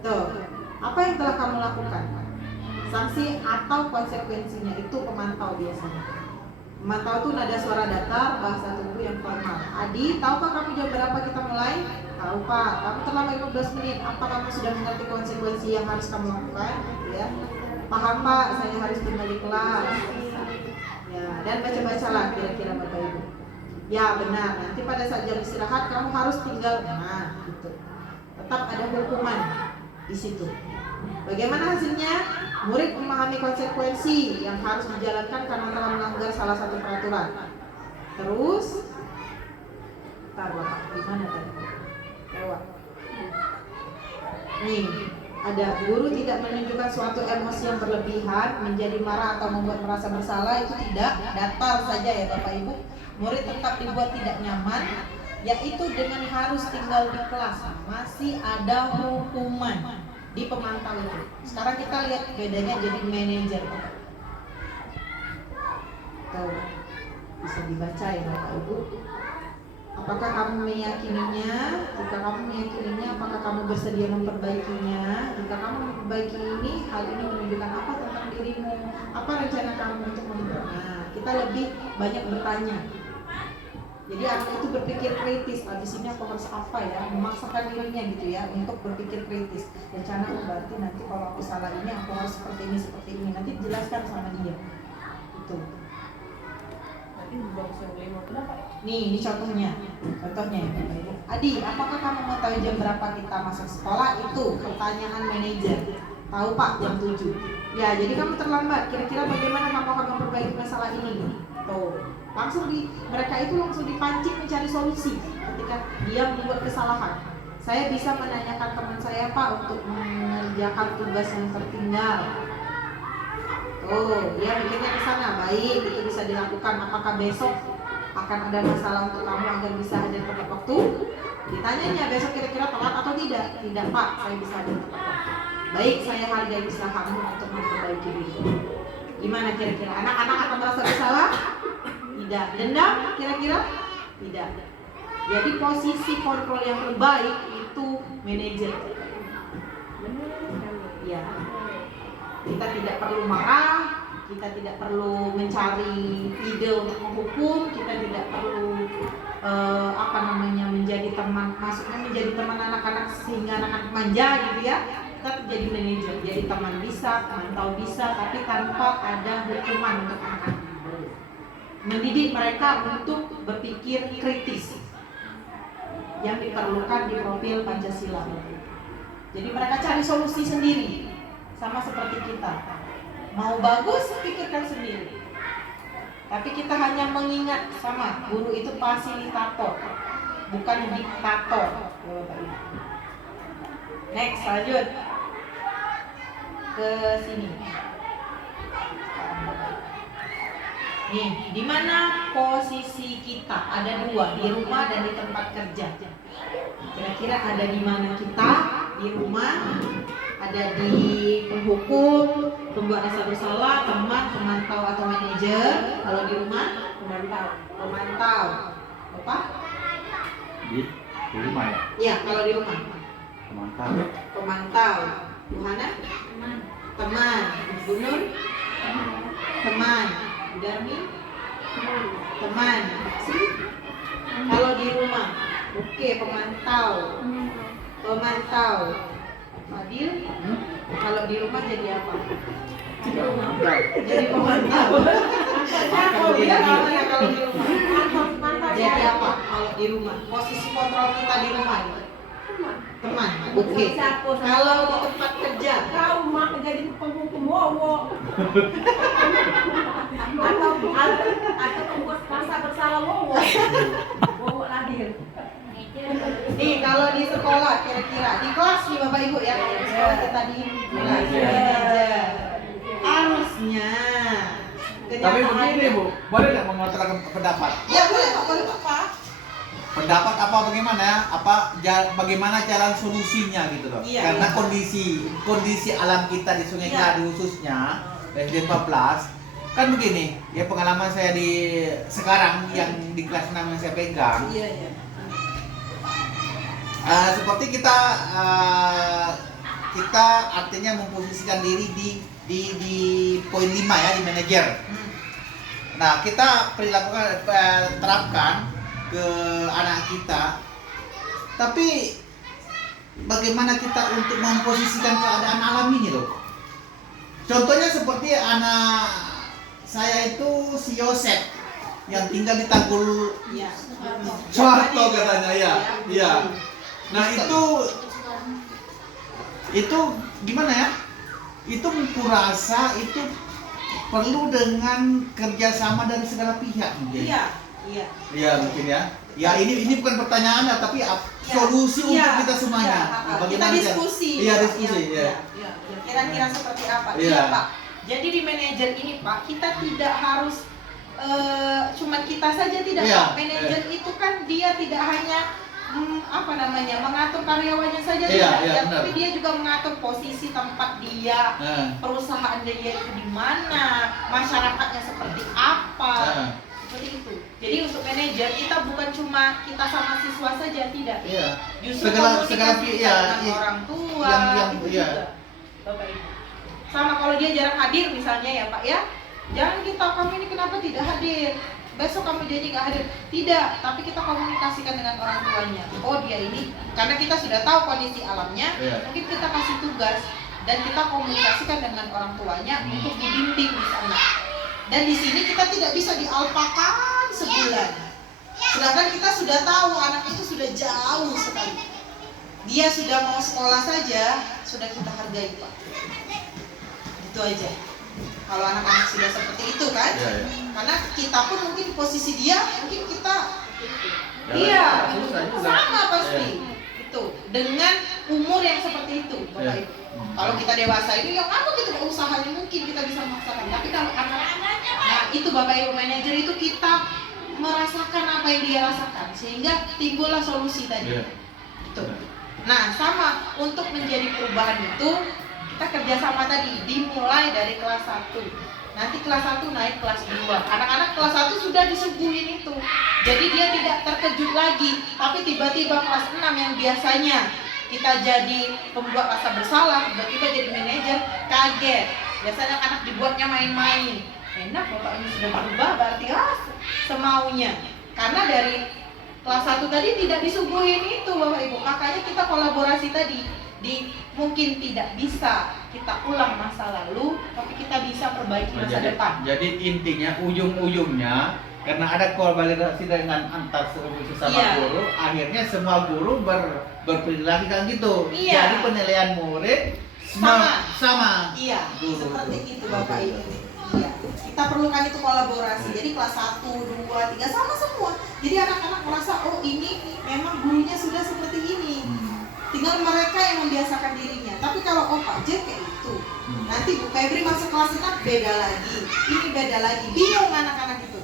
Tuh, apa yang telah kamu lakukan? Sanksi atau konsekuensinya itu pemantau biasanya. Pemantau itu nada suara datar, bahasa tubuh yang formal. Adi, tahukah kamu jam berapa kita mulai? Tahu Pak. Kamu terlambat 15 menit. Apa kamu sudah mengerti konsekuensi yang harus kamu lakukan? Ya. Paham Pak, saya harus tinggal di kelas. Ya, dan baca-bacalah kira-kira Bapak Ibu. Ya benar. Nanti pada saat jam istirahat kamu harus tinggal. Nah, gitu. Tetap ada hukuman di situ. Bagaimana hasilnya? Murid memahami konsekuensi yang harus dijalankan karena telah melanggar salah satu peraturan. Terus, Bapak, gimana tadi? Lewat. Nih, ada guru tidak menunjukkan suatu emosi yang berlebihan, menjadi marah atau membuat merasa bersalah, itu tidak, datar saja ya Bapak Ibu. Murid tetap dibuat tidak nyaman, yaitu dengan harus tinggal di kelas. Masih ada hukuman di pemantau itu. Sekarang kita lihat bedanya jadi manajer. Tuh, bisa dibaca ya Bapak Ibu. Apakah kamu meyakininya? Jika kamu meyakininya, apakah kamu bersedia memperbaikinya? Jika kamu memperbaiki ini, hal ini menunjukkan apa tentang dirimu? Apa rencana kamu untuk memperbaiki? Nah, kita lebih banyak bertanya. Jadi anak itu berpikir kritis. Di sini aku harus apa ya? Memaksakan dirinya gitu ya untuk berpikir kritis. Rencana berarti nanti kalau aku salah ini aku harus seperti ini. Nanti jelaskan sama dia. Itu. Nih, ini contohnya. Contohnya ya Bapak Ibu. Adi, apakah kamu mau tahu jam berapa kita masuk sekolah? Itu pertanyaan manajer. Tahu Pak, jam 7. Ya, jadi kamu terlambat. Kira-kira bagaimana kamu akan memperbaiki masalah ini? Tuh. Mereka itu langsung dipancing mencari solusi ketika dia membuat kesalahan. Saya bisa menanyakan teman saya Pak untuk mengerjakan tugas yang tertinggal. Oh, dia mikirnya ke sana. Baik, itu bisa dilakukan. Apakah besok akan ada masalah untuk kamu agar bisa hadir tepat waktu? Ditanyanya besok kira-kira telat atau tidak? Tidak Pak, saya bisa hadir tepat waktu. Baik, saya hargai usahamu untuk memperbaiki diri. Gimana kira-kira? Anak-anak akan merasa bersalah? Tidak. Dendam kira-kira? Tidak. Jadi posisi kontrol yang terbaik itu manajer. Ya. Kita tidak perlu marah, kita tidak perlu mencari ide untuk menghukum, kita tidak perlu menjadi teman, maksudnya menjadi teman anak-anak sehingga anak-anak manja gitu ya. Kita jadi manajer, jadi teman bisa, mantau bisa, tapi tanpa ada hukuman untuk anak-anak. Mendidik mereka untuk berpikir kritis yang diperlukan di profil Pancasila. Jadi mereka cari solusi sendiri, sama seperti kita. Mau bagus, pikirkan sendiri. Tapi kita hanya mengingat sama guru itu fasilitator, bukan diktator. Next, lanjut ke sini. Nih, di mana posisi kita? Ada dua, di rumah dan di tempat kerja. Kira-kira ada di mana kita? Di rumah, ada di penghukum, pembuat rasa bersalah, teman, pemantau atau manajer. Kalau di rumah, pemantau. Apa? Di rumah ya? Iya, kalau di rumah. Pemantau. Yohana? Teman. Bu Nur? Teman. Darmi? Teman. Sini? Kalau di rumah, oke, pemantau. Fadil? Kalau di rumah jadi apa? Jadi pemantau. Kalau di rumah jadi apa? Kalau di rumah, posisi kontrol kita di rumah gitu. Teman, oke. Kalau di tempat kerja, kau mah jadi penghukum wowo. Atau pembuat rasa bersalah wowo. Wowo lahir. Nih kalau di sekolah kira-kira di kelas nih Bapak Ibu ya, kalau di sekolah kita di harusnya. Tapi begini Bu, boleh nggak mengutarakan pendapat? Ya boleh Pak, boleh Pak. Pendapat apa bagaimana ya? Bagaimana cara solusinya gitu loh? Iya, Karena iya. kondisi alam kita di Sungai Keladi khususnya SD 14 kan begini ya, pengalaman saya di sekarang yang di kelas 6 yang saya pegang. Iya. Seperti kita artinya memposisikan diri di di poin 5 ya, di manajer. Nah, kita terapkan ke anak kita. Tapi bagaimana kita untuk memposisikan keadaan alam ini loh? Contohnya seperti anak saya itu si Yosef yang tinggal di Tanggul Soeharto katanya ya. Iya. Nah, itu gimana ya? Itu kurasa itu perlu dengan kerjasama dari segala pihak mungkin. Iya mungkin ya. Ya ini bukan pertanyaan tapi solusi untuk kita semuanya. Kita diskusi. Iya diskusi. Iya. Kira-kira seperti apa? Iya. Iya Pak. Jadi di manajer ini Pak, kita tidak harus cuma kita saja tidak Pak. Manajer itu kan dia tidak hanya mengatur karyawannya saja tapi dia juga mengatur posisi tempat dia, perusahaan dia itu di mana, masyarakatnya seperti apa, seperti itu. Jadi untuk manajer kita bukan cuma kita sama siswa saja, tidak. Justru komunikasi dengan orang tua itu juga, Bapak Ibu. Sama kalau dia jarang hadir misalnya ya Pak ya, jangan kamu ini kenapa tidak hadir? Besok kamu janji nggak hadir, tidak, tapi kita komunikasikan dengan orang tuanya. Oh dia ini, karena kita sudah tahu kondisi alamnya, mungkin kita kasih tugas dan kita komunikasikan dengan orang tuanya untuk dibimbing di sana. Dan di sini kita tidak bisa dialpakan sebulan. Sedangkan kita sudah tahu anak itu sudah jauh sekali. Dia sudah mau sekolah saja, sudah kita hargai Pak. Itu aja. Kalau anak-anak sudah seperti itu kan, karena kita pun mungkin posisi dia, mungkin kita, sama pasti, itu dengan umur yang seperti itu, Bapak Ibu. Kalau kita dewasa ini, ya kamu kita usahanya mungkin kita bisa memaksakan, tapi kalau anak-anak, nah itu Bapak Ibu manajer itu kita merasakan apa yang dia rasakan, sehingga timbullah solusi tadi. Itu. Nah sama untuk menjadi perubahan itu. Kita kerjasama tadi dimulai dari kelas 1, nanti kelas 1 naik kelas 2. Anak-anak kelas 1 sudah disuguhin itu, jadi dia tidak terkejut lagi. Tapi tiba-tiba kelas 6 yang biasanya kita jadi pembuat rasa bersalah, tiba-tiba jadi manajer, kaget. Biasanya anak dibuatnya main-main, enak Bapak ini sudah berubah berarti semaunya. Karena dari kelas 1 tadi tidak disuguhin itu Bapak Ibu, makanya kita kolaborasi tadi. Mungkin tidak bisa kita ulang masa lalu, tapi kita bisa perbaiki masa depan. Jadi intinya ujung-ujungnya karena ada kolaborasi dengan antar sesama guru, akhirnya semua guru berperilaku kan gitu. Jadi penilaian murid sama. Iya, seperti itu Bapak Ibu. Iya. Kita perlukan itu kolaborasi. Jadi kelas 1, 2, 3 sama semua. Jadi anak-anak merasa oh ini memang gurunya sudah seperti ini. Tinggal mereka yang membiasakan dirinya. Tapi kalau Pak J kayak itu, nanti Bu Febri masuk kelas 6 beda lagi, ini beda lagi, bingung anak-anak itu.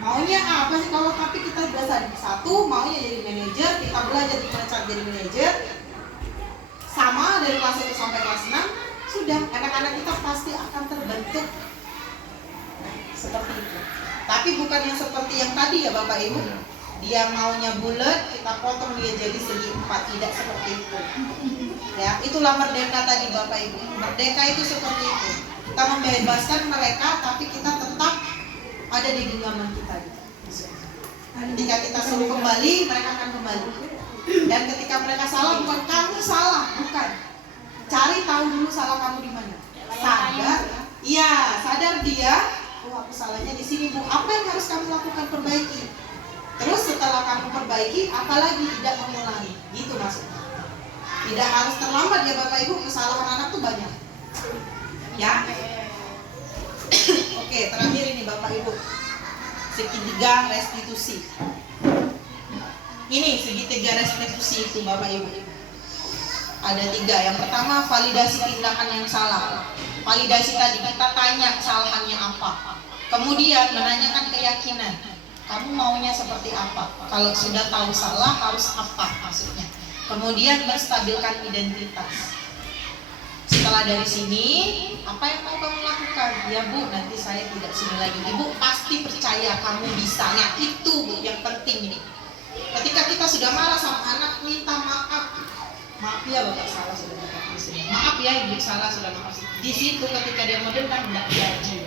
Maunya apa sih? Kalau tapi kita biasa satu, maunya jadi manajer, kita belajar gimana cara jadi manajer. Sama dari kelas 1 sampai kelas 6, sudah anak-anak kita pasti akan terbentuk seperti itu. Tapi bukan yang seperti yang tadi ya Bapak Ibu. Dia maunya bulat, kita potong dia jadi segi 4, tidak seperti itu. Ya, itulah merdeka tadi Bapak Ibu. Merdeka itu seperti itu. Kita membebaskan mereka, tapi kita tetap ada di genggaman kita. Ketika kita suruh kembali, mereka akan kembali. Dan ketika mereka salah, bukan kamu salah, bukan. Cari tahu dulu salah kamu di mana. Sadar, sadar dia. Oh, aku salahnya di sini Bu. Apa yang harus kamu lakukan? Perbaiki. Terus setelah kamu perbaiki, apalagi tidak mengulangi. Gitu maksudnya. Tidak harus terlambat ya Bapak Ibu, kesalahan anak tuh banyak. Ya. Oke, terakhir ini Bapak Ibu. Segitiga restitusi. Ini segitiga restitusi itu Bapak Ibu. Ada 3. Yang pertama validasi tindakan yang salah. Validasi tadi kita tanya kesalahannya apa. Kemudian menanyakan keyakinan. Kamu maunya seperti apa? Kalau sudah tahu salah harus apa maksudnya? Kemudian menstabilkan identitas. Setelah dari sini, apa yang mau kamu lakukan? Ya Bu, nanti saya tidak sini lagi. Ibu pasti percaya kamu bisa. Nah itu Bu yang penting ini. Ketika kita sudah marah sama anak, minta maaf. Maaf ya Bapak salah sudah maaf di sini. Maaf ya Ibu salah sudah maaf. Di situ ketika dia mau dendam tidak jadi.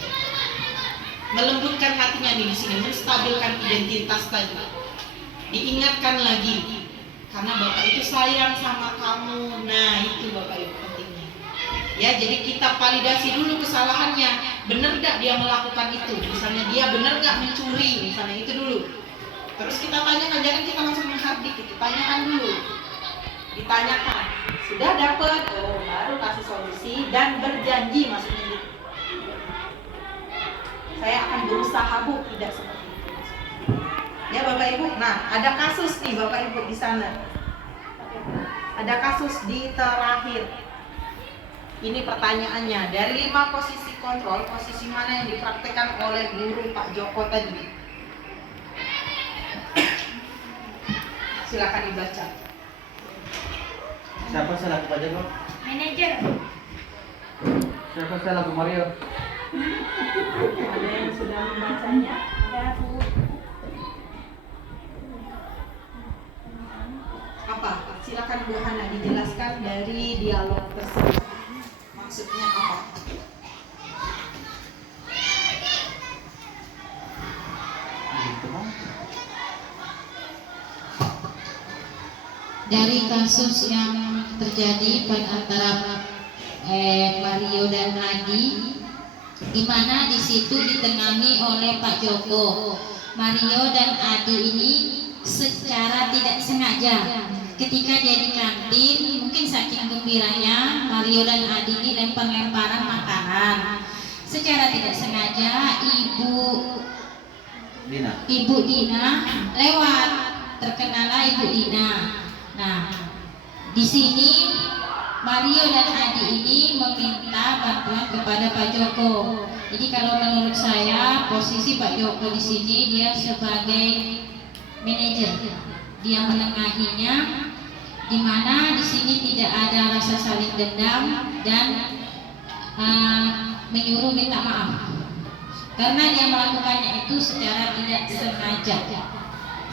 Melembutkan hatinya nih di sini, menstabilkan identitas tadi. Diingatkan lagi, karena Bapak itu sayang sama kamu. Nah itu Bapak Ibu pentingnya. Ya, jadi kita validasi dulu kesalahannya. Benar gak dia melakukan itu? Misalnya dia benar gak mencuri? Misalnya itu dulu. Terus kita tanyakan, jangan kita langsung menghardik, kita tanyakan dulu. Ditanyakan, sudah dapat? Oh, baru kasih solusi dan berjanji maksudnya gitu. Saya akan berusaha Bu, tidak seperti itu. Ya Bapak Ibu, nah ada kasus nih Bapak Ibu di sana. Ada kasus di terakhir. Ini pertanyaannya, dari 5 posisi kontrol, posisi mana yang dipraktekkan oleh guru Pak Joko tadi? Silakan dibaca. Siapa saya laku aja kok? Manajer. Siapa saya laku Mario? Ada yang sudah membacanya? Ada Bu. Apa? Silakan Bu Hana dijelaskan dari dialog tersebut. Maksudnya apa? Dari kasus yang terjadi pada antara Mario dan Adi, di mana di situ ditengahi oleh Pak Joko. Mario dan Adi ini secara tidak sengaja ketika dia di kantin, mungkin saking gembiranya Mario dan Adi ini lemparan makanan. Secara tidak sengaja Ibu Dina lewat, terkenalah Ibu Dina. Nah, di sini Mario dan Adi ini meminta bantuan kepada Pak Joko. Jadi kalau menurut saya posisi Pak Joko di sini dia sebagai manajer, dia menengahinya, di mana di sini tidak ada rasa saling dendam dan menyuruh minta maaf, karena dia melakukannya itu secara tidak sengaja.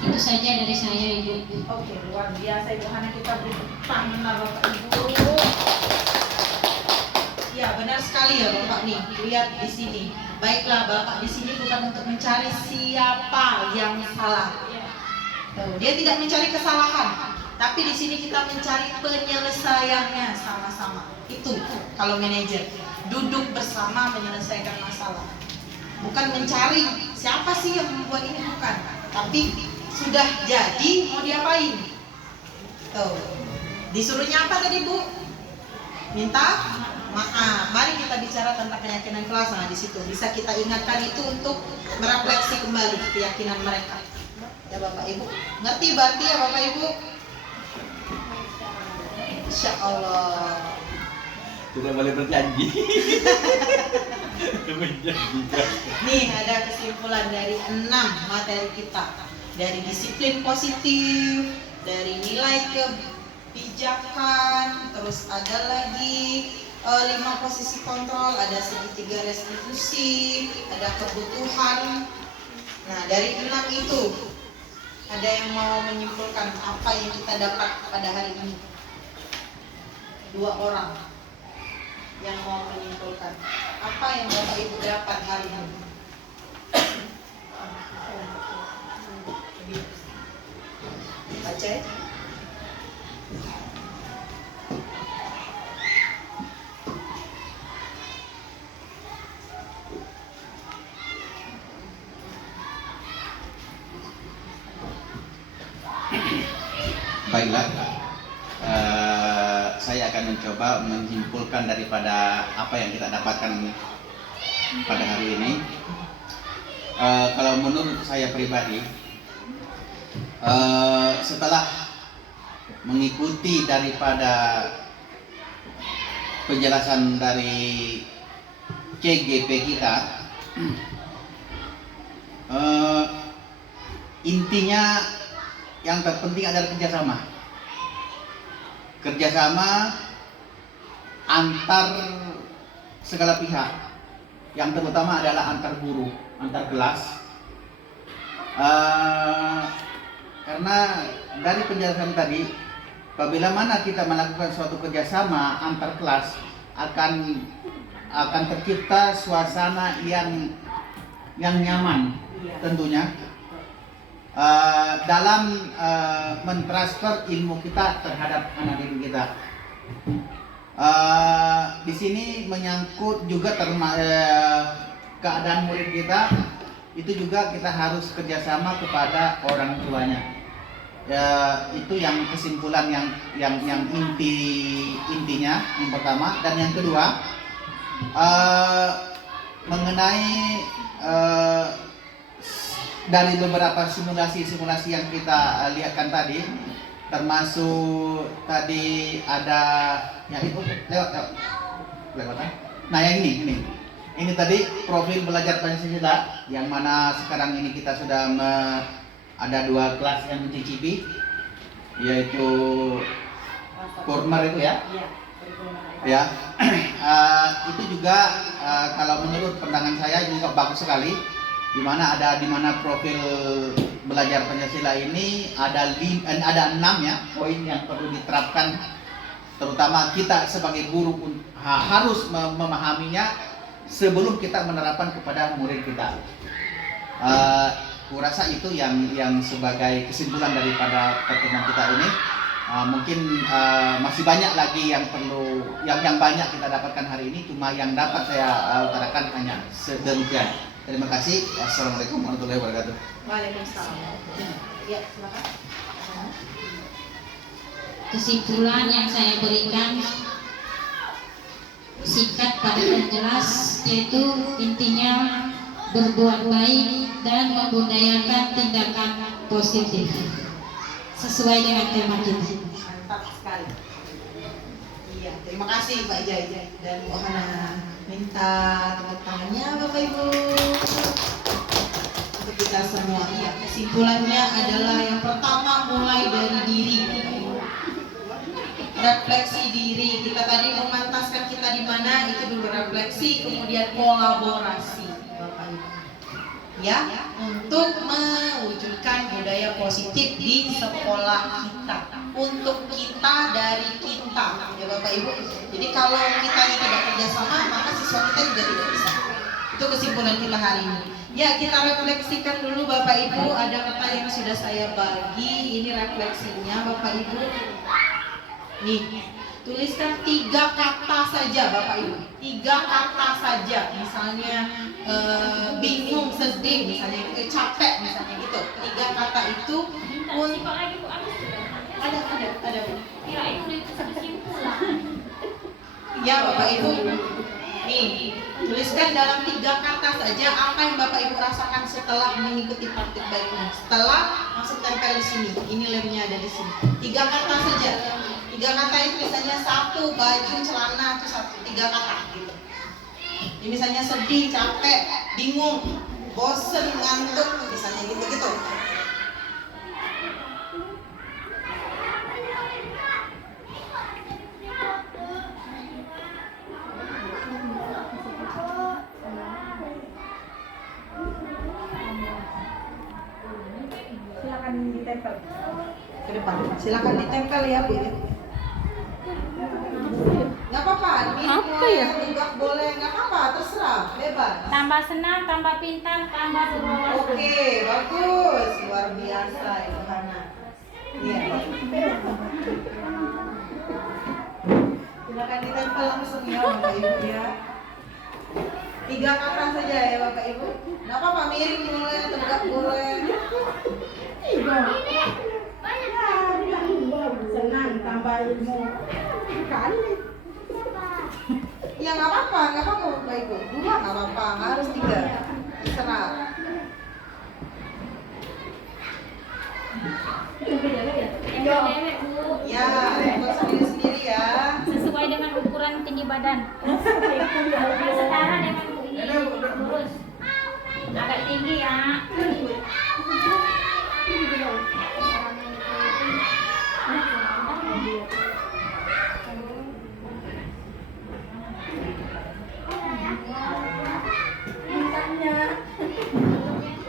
Itu saja dari saya Ibu. Oke, luar biasa Ibu Hana, kita beri tepuk tangan Bapak Ibu. Ya benar sekali ya Bapak nih, lihat di sini. Baiklah Bapak di sini bukan untuk mencari siapa yang salah. Tuh, dia tidak mencari kesalahan, tapi di sini kita mencari penyelesaiannya sama-sama. Itu kalau manajer duduk bersama menyelesaikan masalah. Bukan mencari siapa sih yang membuat ini, bukan. Tapi sudah jadi mau diapain? Tuh. Disuruhnya apa tadi Bu? Minta maaf. Mari kita bicara tentang keyakinan kelas. Nah, di situ bisa kita ingatkan itu untuk merefleksi kembali keyakinan mereka. Ya Bapak Ibu, ngerti berarti ya Bapak Ibu? Insya Allah. Tidak boleh berjanji. Nih ada kesimpulan dari 6 materi kita. Dari disiplin positif, dari nilai kebijakan, terus ada lagi 5 posisi kontrol, ada segitiga restitusi, ada kebutuhan. Nah dari 6 itu ada yang mau menyimpulkan apa yang kita dapat pada hari ini? 2 orang yang mau menyimpulkan apa yang Bapak Ibu dapat hari ini. Baca ya. Baiklah, saya akan mencoba menyimpulkan daripada apa yang kita dapatkan pada hari ini. Kalau menurut saya pribadi, setelah mengikuti daripada penjelasan dari CGP kita, intinya yang terpenting adalah kerjasama antar segala pihak, yang terutama adalah antar guru, antar kelas. Karena dari penjelasan tadi, apabila mana kita melakukan suatu kerjasama antar kelas, akan akan tercipta suasana yang nyaman tentunya dalam mentransfer ilmu kita terhadap anak didik kita. Di sini menyangkut juga keadaan murid kita, itu juga kita harus kerjasama kepada orang tuanya. Itu yang kesimpulan yang intinya yang pertama. Dan yang kedua, mengenai dari beberapa simulasi yang kita lihatkan tadi, termasuk tadi ada yang itu lewat. Nah yang ini tadi profil belajar Pancasila, yang mana sekarang ini kita sudah ada 2 kelas yang mencicipi, yaitu Kurmer itu ya. Ya, itu juga kalau menurut pandangan saya juga bagus sekali, di mana profil belajar Pancasila ini ada 6 ya poin yang perlu diterapkan, terutama kita sebagai guru harus memahaminya sebelum kita menerapkan kepada murid kita. Kurasa itu yang sebagai kesimpulan daripada pertemuan kita ini. Mungkin masih banyak lagi yang perlu yang banyak kita dapatkan hari ini, cuma yang dapat saya utarakan hanya sedemikian. Terima kasih. Wassalamualaikum warahmatullahi wabarakatuh. Waalaikumsalam. Ya, silakan. Kesimpulan yang saya berikan singkat, padat dan jelas, yaitu intinya berbuat baik dan membudayakan tindakan positif sesuai dengan tema kita. Mantap sekali. Iya, terima kasih Pak Jai dan Bu Hana. Minta tepuk tangannya Bapak Ibu untuk kita semua. Iya, kesimpulannya adalah yang pertama, mulai dari diri. Refleksi diri. Kita tadi memantaskan kita di mana, itu dulu refleksi, kemudian kolaborasi Bapak Ibu. Ya, untuk mewujudkan budaya positif di sekolah kita, untuk kita dari kita, ya Bapak Ibu. Jadi kalau kita tidak kerjasama, maka siswa kita juga tidak bisa. Itu kesimpulan kita hari ini. Ya, kita refleksikan dulu Bapak Ibu. Ada kata yang sudah saya bagi. Ini refleksinya Bapak Ibu. Nih, tuliskan 3 kata saja Bapak Ibu. 3 kata saja. Misalnya bingung, sedih, misalnya gitu, capek, misalnya gitu. 3 kata itu pun ada Bu. Ya Bapak Ibu. Nih, tuliskan dalam 3 kata saja apa yang Bapak Ibu rasakan setelah mengikuti praktik baik ini. Setelah langsung tempel di sini. Ini lemnya ada di sini. 3 kata saja. 3 kata itu misalnya sapu, baju, celana, itu 3 kata gitu. Ini misalnya sedih, capek, bingung, bosen, ngantuk, misalnya gitu-gitu. Silakan ditempel Ke depan, silakan ditempel ya Bu. Nggak apa-apa, enggak boleh, nggak apa-apa, terserah, bebas. Tambah senang, tambah pintar, tambah berwawasan. Oke, bagus, luar biasa Ibu Hana. Iya. Silakan ditempel langsung ya Bapak Ibu ya. 3 kata saja ya Bapak Ibu. Nggak apa-apa, miring boleh, tegak boleh. senang tambah ilmu kali. Ya nggak apa-apa Bapak Ibu. 2 nggak apa-apa, harus 3. Terserah. Ya, buat sendiri-sendiri ya. Sesuai dengan ukuran tinggi badan. Setara dengan ini lurus. Agak tinggi ya.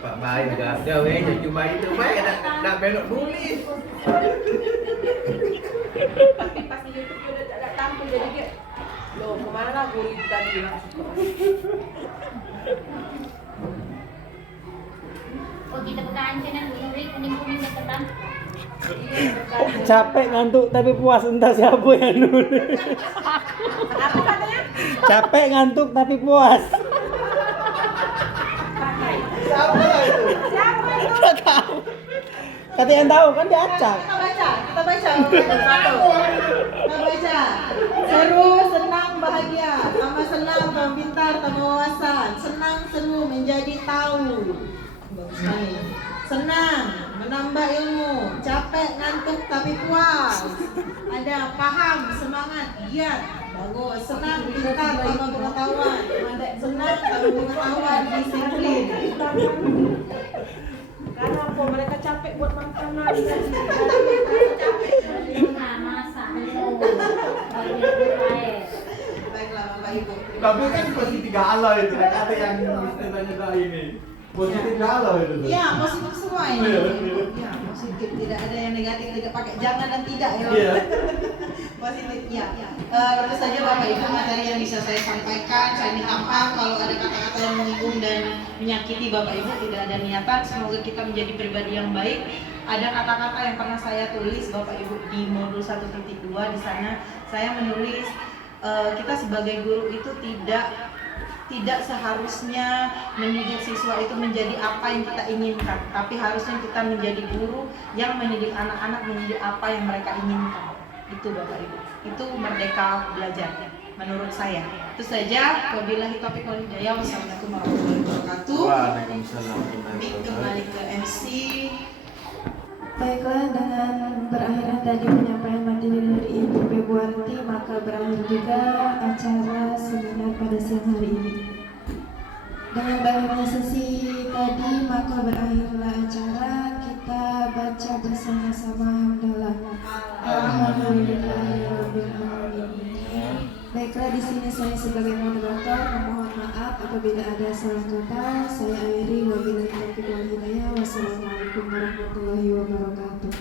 Pak Baik juga jauh aja cuma itu baik nak belok nulis. Tapi pas di YouTube udah tak tampil jadi dia. Loh, kemana kulit tadi langsung. Oh kita buka ancanan kuning-kuning deketan. Capek ngantuk tapi puas, entah siapa yang nulis. Apa katanya? Capek ngantuk tapi puas. Siapa itu? Siapa itu? Gak tahu. Kata yang tahu kan diacak. Kita baca satu. Kita baca. Seru, senang, bahagia. Tambah senang, tambah pintar, tambah wawasan. Senang, seru, menjadi tahu. Bagus sekali. Senang, menambah ilmu. Capek, ngantuk, tapi puas. Ada paham, semangat, giat. Bagus. Senang, pintar, tambah pengetahuan. Senang, tambah pengetahuan, disiplin. Karena apa mereka capek buat makanan. Masak. Baiklah Bapak Ibu. Tapi kan positif galau itu kan ada yang istilahnya ini. Positif galau itu. Iya, positif semua ini. Iya. Iya, positif. Tidak ada yang negatif, tidak pakai jangan dan tidak ya. Iya. Positif, ya. Itu saja Bapak Ibu materi yang bisa saya sampaikan. Saya minta maaf kalau ada kata-kata yang menyinggung dan menyakiti Bapak Ibu. Tidak ada niatan. Semoga kita menjadi pribadi yang baik. Ada kata-kata yang pernah saya tulis Bapak Ibu di modul 1.2 di sana. Saya menulis kita sebagai guru itu tidak seharusnya mendidik siswa itu menjadi apa yang kita inginkan, tapi harusnya kita menjadi guru yang mendidik anak-anak menjadi apa yang mereka inginkan. Itu Bapak Ibu, itu merdeka belajar menurut saya. Itu saja. Wabillahi taufiq wal hidayah. Wassalamualaikum warahmatullahi wabarakatuh. Waalaikumsalam. Kembali ke MC. Baiklah, dengan berakhirnya tadi penyampaian materi dari Ibu Februarti, maka berakhir juga acara seminar pada siang hari ini. Dengan berakhirnya sesi tadi, maka berakhirlah acara. Kita baca bersama-sama hamdalah. Alhamdulillahirabbil alamin. Baiklah, di sini saya sebagai moderator memohon maaf apabila ada salah kata. Saya akhiri, wabillahi taufiq wal hidayah. Wassalamualaikum warahmatullahi wabarakatuh.